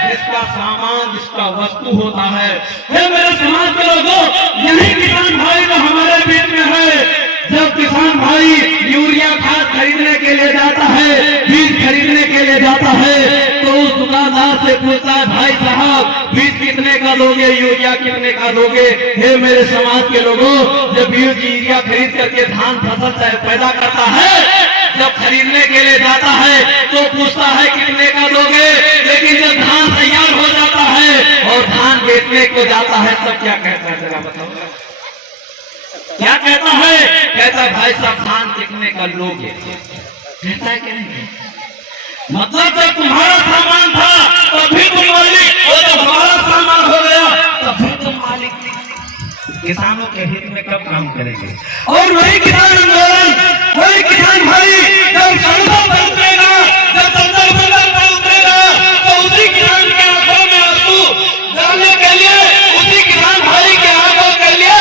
जिसका सामान, जिसका वस्तु होता है। हे मेरे समाज के लोगों, यही किसान भाई तो हमारे बीच में है। जब किसान भाई यूरिया खाद खरीदने के लिए जाता है, बीज खरीदने के लिए जाता है, तो उस दुकानदार से पूछता है भाई साहब बीज कितने का दोगे, यूरिया कितने का दोगे? हे मेरे समाज के लोगों, जब बीज यूरिया खरीद करके धान फसल पैदा करता है, जब खरीदने के लिए जाता है तो पूछता है कितने का दोगे, लेकिन जब धान तैयार हो जाता है और धान बेचने को जाता है तब क्या कहता है, जरा बताओ क्या कहता है? कहता है भाई साहब धान कितने का लोगे? कहता है कि नहीं? मतलब जब तुम्हारा सामान था तभी तुम मालिक, और जब हमारा सामान हो गया तभी तुम मालिक। किसानों के हित में कब काम करेंगे? और वही किसान आंदोलन, वही किसान भाई जब सड़कों पर उतरेगा, जब संसद पर उतरेगा, तो उसी किसान के आंखों में आंसू डालने के लिए, उसी किसान भाई के आंखों के लिए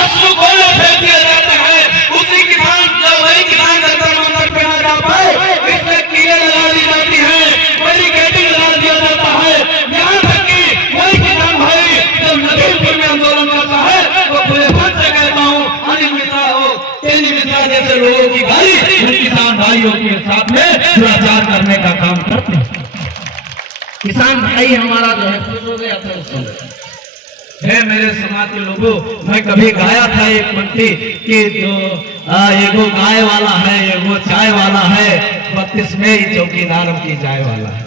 अश्रु को फेंक दिया जाता है। उसी किसान, जब वही किसान जंतर मंतर पे न जा पाए, इसमें कीड़े लगा दी जाती है, बैरिकेडिंग लगा दिया जाता है। यहाँ तक कि वही किसान भाई जब नदीपुर में आंदोलन करता है तो पूरे मन से कहता हूँ, अनिल मिश्रा हो, तेली मिश्रा जैसे लोगों की गाली किसान भाइयों के साथ में दुराचार करने का काम करते हैं। किसान भाई हमारा जो है खुश हो गया था उस समय। है मेरे समाज के लोगों, मैं कभी गाया था एक पंक्ति कि जो एगो गाय वाला है, एगो चाय वाला है, 32 में ही चौकीदार की चाय वाला है।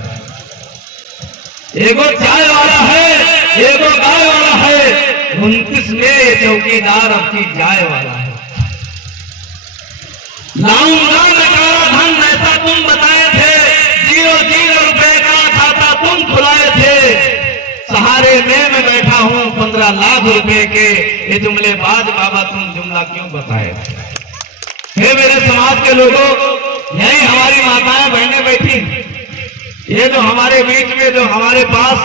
एगो चाय वाला है, एगो गाय वाला है, 29 में चौकीदार अब की जाय वाला है। लाऊंगा नकारा धन ऐसा तुम बताए थे, 0 रुपए का खाता तुम खुलाए थे, सहारे में मैं बैठा हूँ 15 लाख रुपए के, ये जुमले बाज बाबा तुम जुमला क्यों बताए थे? हे मेरे समाज के लोगों, यही हमारी माताएं बहनें बैठी, ये जो हमारे बीच में जो हमारे पास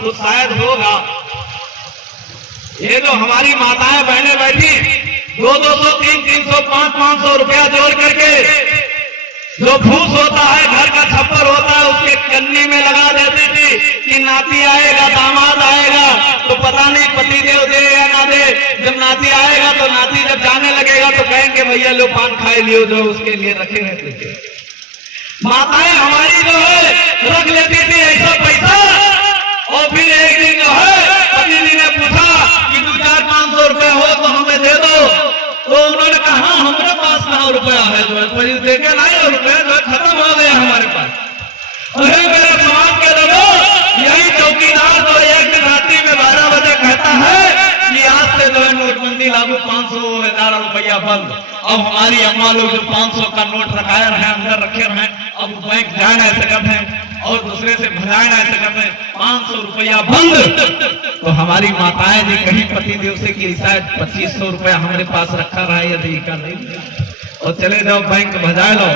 तो शायद होगा, ये जो हमारी माताएं बहनें बैठी 200, 300, 500 रुपया जोड़ करके जो फूस होता है, घर का छप्पर होता है, उसके कन्नी में लगा देती थी कि नाती आएगा, दामाद आएगा तो पता नहीं पति देव दे या ना दे। जब नाती आएगा तो नाती जब जाने लगेगा तो कहेंगे भैया लो पान खाए लियो, जो उसके लिए रखे रहते थे। माताएं हमारी जो है रख लेती थी ऐसा पैसा, और फिर एक दिन जो है पति जी ने पूछा कि 200-500 रुपए हो तो हमें दे दो, तो उन्होंने कहा हमारे पास कहाँ रुपया है, जो है देखे नहीं, रुपये जो खत्म हो गए हमारे पास। अरे मेरे समाज के लोगों, यही चौकीदार जो एक दिन रात्रि में 12 बजे कहता है कि आज से जो है नोटबंदी लागू, 500 रुपया बंद। अब हमारी अम्मा लोग जो 500 का नोट रखाए रहे, अंदर रखे रहे, अब बैंक जाए ना सकते हैं और दूसरे से भगाए ना सकते हैं, 500 रुपया बंद। तो हमारी माताएं जी कहीं पति देव से कि शायद 2500 रुपया हमारे पास रखा रहा है, यदि का नहीं और चले जाओ बैंक भजा लो,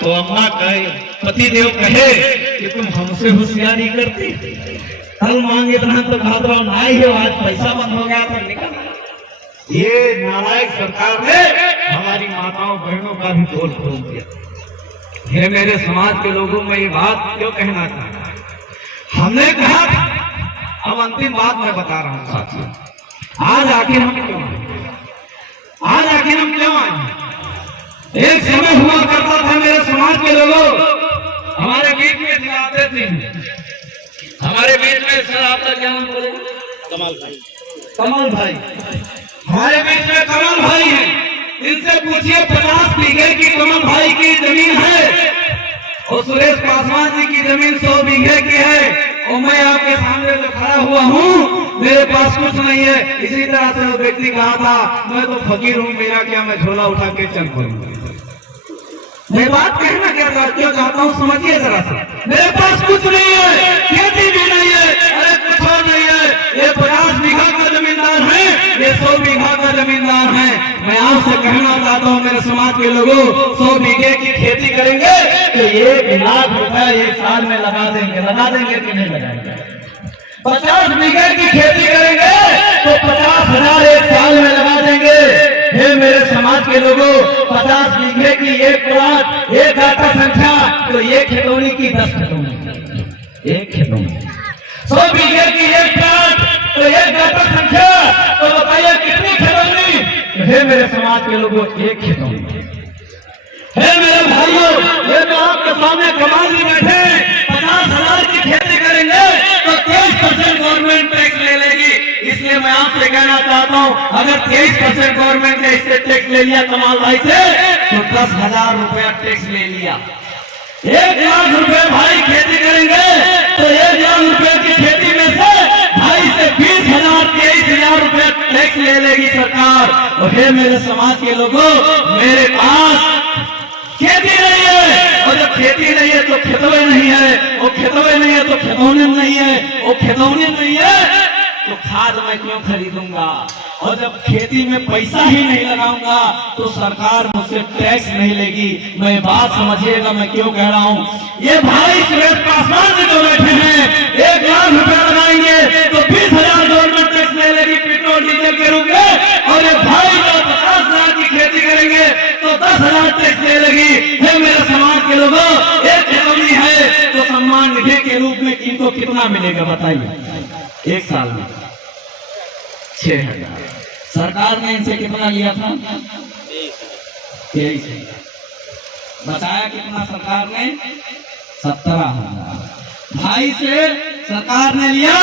तो अम्मा कहे, पति देव कहे कि तुम हमसे होशियारी करती, कल मांगे तो भाग रहा नहीं हो, आज पैसा बंद हो गया तो निकल। ये नालायक सरकार ने हमारी माताओं बहनों का भी तोड़ फोड़ दिया। ये मेरे समाज के लोगों में ये बात क्यों कहना चाहता, हमने कहा, अब अंतिम बात मैं बता रहा हूँ साथियों, आज आखिर हम क्यों आए, आज आखिर हम क्यों आए? एक समय हुआ करता था मेरे समाज के लोगों, हमारे बीच में आते थे, हमारे बीच में सर आपका क्या नाम बोले? कमाल भाई। कमाल भाई हमारे बीच में कमाल भाई हैं, इनसे पूछिए 50 बीघे की कमाल भाई की जमीन है और सुरेश पासवान जी की जमीन 100 बीघे की है, और मैं आपके सामने जो खड़ा हुआ हूँ, मेरे पास कुछ नहीं है। इसी तरह से वो व्यक्ति कहा था, मैं तो फकीर हूँ, मेरा क्या, मैं झोला उठा के चल पड़ूंगा। मैं बात कहना क्या क्यों चाहता हूँ समझिए जरा सा, मेरे पास कुछ नहीं है, खेती भी नहीं है, अरे कुछ और नहीं है, ये 50 बीघा का जमींदार है, ये 100 बीघा का जमींदार है। मैं आपसे कहना चाहता हूँ मेरे समाज के लोगों, 100 बीघे की खेती करेंगे तो 1 लाख रुपया 1 साल में लगा देंगे कि नहीं लगाएंगे? 50 बीघे की खेती करेंगे तो 50,000 1 साल में लगा देंगे। हे मेरे समाज के लोगों, 50 बीघे की 1 प्लॉट, 1 गाता संख्या, तो 1 खिलौनी की 10 खिलौनी, 1 खिलौनी। 100 बीघे की 1 प्लॉट तो 1 गाता संख्या, तो बताइए कितनी खिलौनी? हे मेरे समाज के लोगों, 1 खिलौनी। हे मेरे भाइयों, ये तो आपके सामने कमाल जी बैठे, 50,000 की खेती करेंगे तो 23% गवर्नमेंट टैक्स ले लेगी। इसलिए मैं आपसे कहना चाहता हूँ, अगर 23% गवर्नमेंट ने इससे टैक्स ले लिया कमाल भाई से, तो 10,000 रुपया टैक्स ले लिया। 1 लाख रुपए भाई खेती करेंगे तो 1 लाख रुपए की खेती में से भाई से 20,000 23,000 रुपए टैक्स ले लेगी सरकार। और हे मेरे समाज के लोगों, मेरे पास खेती नहीं है, और जब खेती नहीं है तो खेतवे नहीं है, और खेतवे नहीं है तो खिलौने नहीं है, और खिलौने नहीं है तो खाद मैं क्यों खरीदूंगा, और जब खेती में पैसा ही नहीं लगाऊंगा तो सरकार मुझसे टैक्स नहीं लेगी। मैं बात समझिएगा मैं क्यों कह रहा हूँ। ये भाई सुरेश पासवान जी जो बैठे हैं 1 लाख रुपया लगाएंगे तो 20,000 गवर्नमेंट टैक्स ले लेगी पेट्रोल डीजल के रूप में, और ये भाई जो 50,000 की खेती करेंगे तो 10,000 टैक्स ले लेगी। हे मेरे समाज के लोगों, एक खिलौनी है तो सम्मान निधि के रूप में इनको कितना मिलेगा बताइए। 1 साल में 6,000। सरकार ने इनसे कितना लिया था? 23,000। बचाया कितना सरकार ने? 17,000। भाई से सरकार ने लिया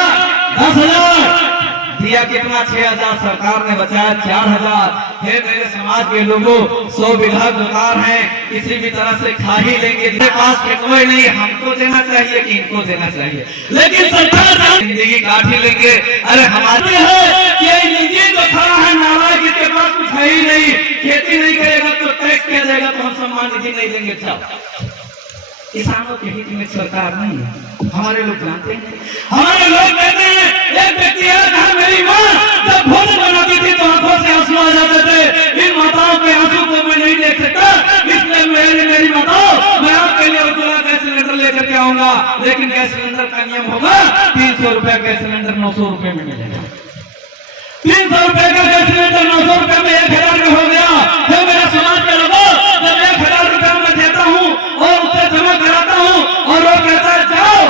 10,000, दिया कितना? 6,000। सरकार ने बचाया 4,000। फिर मेरे समाज के लोगों 100 बीघा दुकान है, किसी भी तरह से खा ही लेंगे, मेरे पास कोई नहीं, हमको देना चाहिए कि इनको देना चाहिए, लेकिन सरकार जिंदगी काट ही लेंगे। अरे हमारे है कि निजी जो खड़ा है नालायक, इसके पास कुछ है ही नहीं, खेती नहीं करेगा तो टैक्स किया जाएगा तो हम सम्मान निधि नहीं देंगे। अच्छा, किसानों के हित में सरकार नहीं है, हमारे लोग जानते हैं। हमारे लोग कहते हैं एक व्यक्ति है कहा मेरी माँ जब भोजन बनाती थी तो आंखों से आंसू आ जाते थे, इन माताओं के आंसू को मैं नहीं देख सकता, इसलिए मेरी माताओं मैं आपके लिए उज्ज्वला गैस सिलेंडर लेकर के आऊंगा, लेकिन गैस सिलेंडर का नियम होगा 300 रुपया गैस सिलेंडर 900 रुपए में मिलेगा। 300 रुपए का गैस सिलेंडर 900 रुपए में 1,000 में हो गया। फिर मेरा समाज के लोगों जब 1,000 रुपया मैं देता हूँ और उससे जमा कराता हूँ और वो कहता है जाओ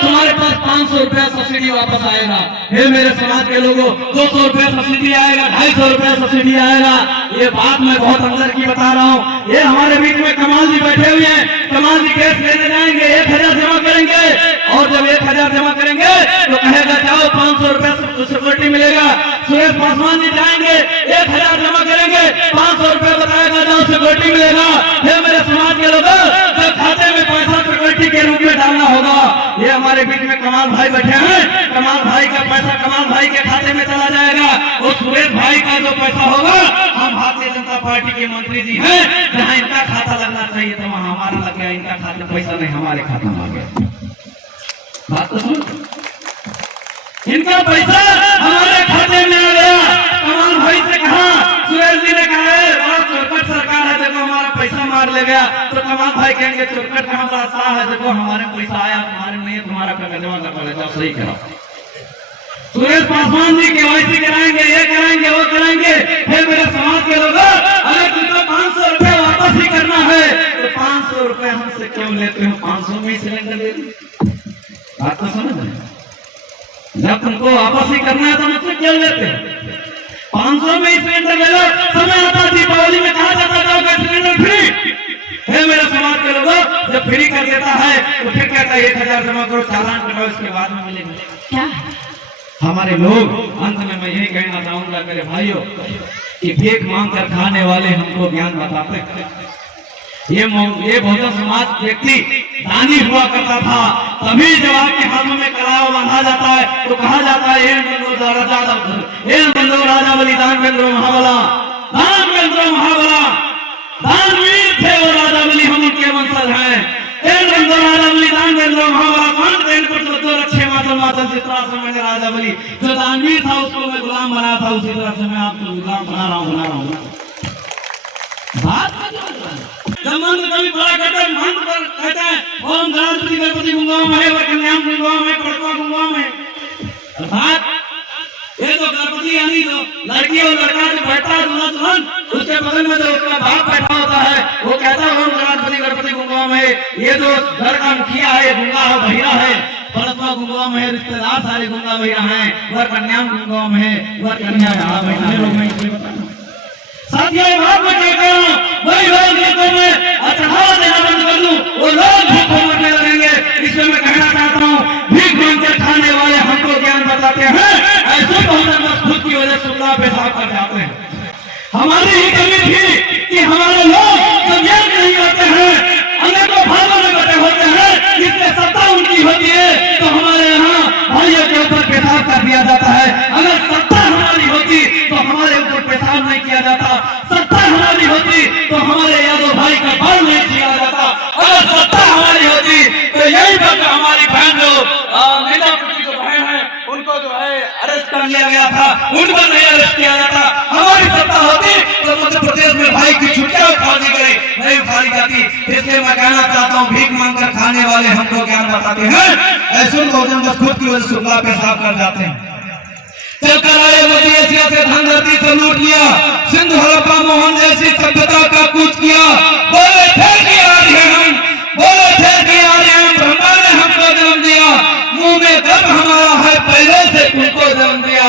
तुम्हारे पास 500 रुपया सब्सिडी वापस आएगा। हे मेरे समाज के लोगों 200 रुपया सब्सिडी आएगा, 250 रुपया सब्सिडी आएगा। ये बात मैं बहुत अंदर की बता रहा हूँ। ये हमारे बीच में कमाल जी बैठे हुए हैं, कमाल जी गैस लेने जाएंगे 1,000 जमा करेंगे, और जब 1,000 जमा करेंगे तो कहेगा जाओ 500 रुपया सिक्योरिटी मिलेगा। सुरेश पासवान जी जाएंगे 1,000 जमा करेंगे, 500 रुपया बताएगा जाओ सिक्योरिटी मिलेगा। हे मेरे समाज के लोगों जब खाते में पैसा सिक्योरिटी के रूप में डालना होगा, ये हमारे बीच में कमाल भाई बैठे हैं, कमाल भाई का पैसा कमाल भाई के खाते में चला जाएगा, और सुरेश भाई का जो पैसा होगा हम भारतीय जनता पार्टी के मंत्री जी हैं, जहां इनका खाता लगना चाहिए था वहां हमारा लग गया, इनका खाते पैसा नहीं हमारे खाते में आ गया। बात तो सुन, इनका पैसा हमारे खाते में आ गया। कमाल भाई से कहा, सुरेश जी ने कहा बहुत चौकट सरकार है देखो हमारा पैसा मार ले गया, तो कमाल भाई कहेंगे चौकट का हमारा साह है देखो हमारे पैसा आया, तुम्हारे नहीं तुम्हारा कागजवा कर लेता सही करो। सुरेश पासवान जी केवाईसी कराएंगे, ये कराएंगे वो कराएंगे। फिर मेरे समाज के लोग अगर तुमको 500 रुपया वापस ही करना है तो 500 रुपया हमसे क्यों लेते हो? 500 में सिलेंडर दे दो। बात तो समझ रहे, जब तुमको वापस ही करना है तो मुझसे क्यों लेते हो? 500 में सिलेंडर ले लो। समय आता दीपावली में कहा जाता था गैस सिलेंडर फ्री। फिर मेरे समाज के लोगों जब फ्री कर देता है तो फिर कहता है 1,000 जमा करो, चालान कटाओ, इसके बाद में मिलेगा। क्या हमारे लोग, अंत में मैं यही कहना चाहूंगा मेरे भाइयों कि भीख मांग कर खाने वाले हमको ज्ञान बताते हैं। ये बहुजन समाज व्यक्ति दानी हुआ करता था, तभी जब आपके हाथों में कलावा बांधा जाता है तो कहा जाता है राजा बलि दानवेंद्र महाबला, दानवेंद्र महाबला, दानवीर थे वो राजा बलि, हम उनके वंशज हैं। राजा बलि दानवेंद्र महाबला कौन थे? इनको तो रक्षे मातल मातल चित्रा समय राजा बलि जो दानवीर था उसको मैं गुलाम बनाया था, उसी तरह से मैं आपको गुलाम बना रहा हूँ। बात जब मंत्र कभी पढ़ा करते हैं, मंत्र पर कहते हैं ओम गणपति गणपति गुंगा में वरकन्याम गुंगा में पड़वा गुंगा में, अर्थात ये तो गणपति यानी जो लड़की और लड़का जो बैठा है दूल्हा दुल्हन, उसके बगल में जो उसका बाप बैठा होता है वो कहता है ओम गणपति गणपति गुंगा में। ये जो घर का मुखिया है गुंगा है बहिरा है, पड़वा गुंगा में है, रिश्तेदार सारे गुंगा बहिरा हैं, वरकन्याम गुंगा में है, वरकन्या यहाँ बहिरा लोग में इसलिए बताना साथियों बात में क्या कह रहा हूँ, वही लोग भूखों में चढ़ावा देना बंद कर दूं, वो लोग भूखों मरने लगेंगे। इसलिए मैं कहना चाहता हूँ भीख मांग कर खाने वाले हमको ज्ञान बताते हैं, ऐसे बहुजन खुद की वजह से पेशाब कर जाते हैं। हमारी ही कमी थी कि हमारे लोग जो ज्ञान नहीं करते हैं, अनेकों भागों में बटे होते हैं, जिसमें सत्ता उनकी होती है तो हमारे यहाँ भाइयों के ऊपर पेशाब कर दिया जाता है। अगर सत्ता हमारी होती तो हमारे ऊपर पेशाब नहीं किया जाता, सत्ता हमारी होती तो हमारे यादव भाई का बाल नहीं किया जाता, अगर सत्ता हमारी होती तो यही बात हमारी बहन जो नेता जो बहन कर लिया गया था, उन पर नहीं अरेस्ट किया जाता। हमारी सत्ता होती तो मध्य प्रदेश में भाई की छुट्टियां उठा दी गई, नहीं उठाई जाती। इसलिए मैं कहना चाहता हूँ, भीख मांगकर खाने वाले हमको ज्ञान बताते हैं, ऐसे बहुजन बस खुद की वजह से शुक्ला पेशाब कर जाते हैं। चलकर आए मोदी एशिया से धन धरती से लूट लिया, सिंधु हड़प्पा मोहन जैसी सभ्यता का कूच किया। बोले थे कि आर्य हम, बोले थे कि आर्य हम, ब्रह्मा ने हमको जन्म दिया, मुंह में दम हमारा है, पैरों से तुमको जन्म दिया।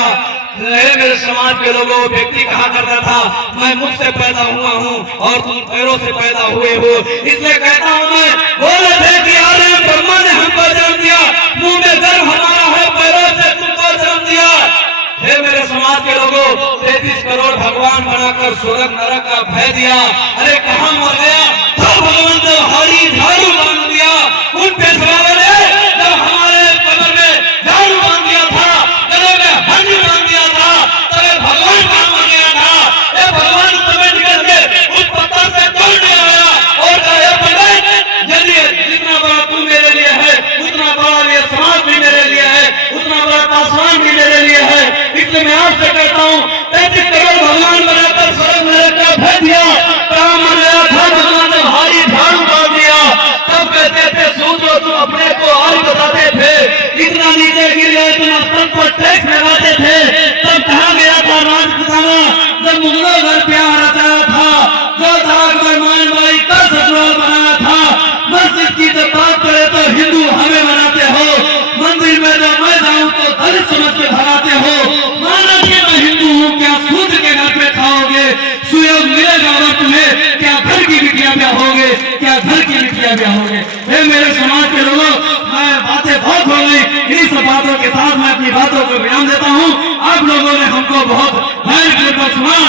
मेरे समाज के लोगों, व्यक्ति कहा करता था, मैं मुझ से पैदा हुआ हूँ और तुम पैरों से पैदा हुए हो। इसलिए कहता हूँ मैं, बोले थे कि आर्य ब्रह्मा ने हमको जन्म दिया, मुंह में दम हमारा है, पैरों से तुमको जन्म दिया। हे मेरे समाज के लोगों, 33 करोड़ भगवान बनाकर स्वर्ग नरक का भय दिया। अरे कहाँ मर गया तो भगवान ने हरी झाड़ू बांध दिया। उन पेशवाओं ने जब हमारे कमर में झाड़ू बांध दिया था, गले में हड्डी बांध दिया था, तब भगवान कहाँ मर गया था? ये भगवान समय निकल के उस पत्थर से तोड़ दिया गया और कहा, पंडित, यदि जितना बड़ा तू मेरे लिए है, उतना बड़ा ये समाज भी मेरे लिए है, उतना बड़ा पासवान भी मेरे लिए है। इसलिए मैं आपसे कहता हूँ, 33 करोड़ भगवान बनाकर स्वर्ग नरक का भय दिया। कहाँ मर गया था? भगवान ने भारी झाड़ू बांध दिया। तब कहते थे, सोचो तुम अपने को आर्य बताते थे, इतना नीचे गिर गए तुम, स्तन पर टैक्स लगाते थे। तब कहा गया था राजपुताना, जब मुगलों घर प्यार रचाया था, जो दाग मेहमान बाई का ससुराल बनाया था। मस्जिद की जब बात करे तो हिंदू हमें बनाते हो, मंदिर में जब मैं जाऊँ तो दलित समझ के भगाते हो। माना कि मैं हिंदू हूँ, क्या सूत्र के घर पे खाओगे? सुयोग मिलेगा और तुम्हें क्या घर की बिटिया ब्याहोगे? क्या घर की बिटिया ब्याहोगे? हे मेरे समाज के लोगों, मैं बातें बहुत हो गई, इन्हीं सब बातों के साथ मैं अपनी बातों को विराम देता हूँ। आप लोगों ने हमको बहुत धैर्यपूर्वक सुना,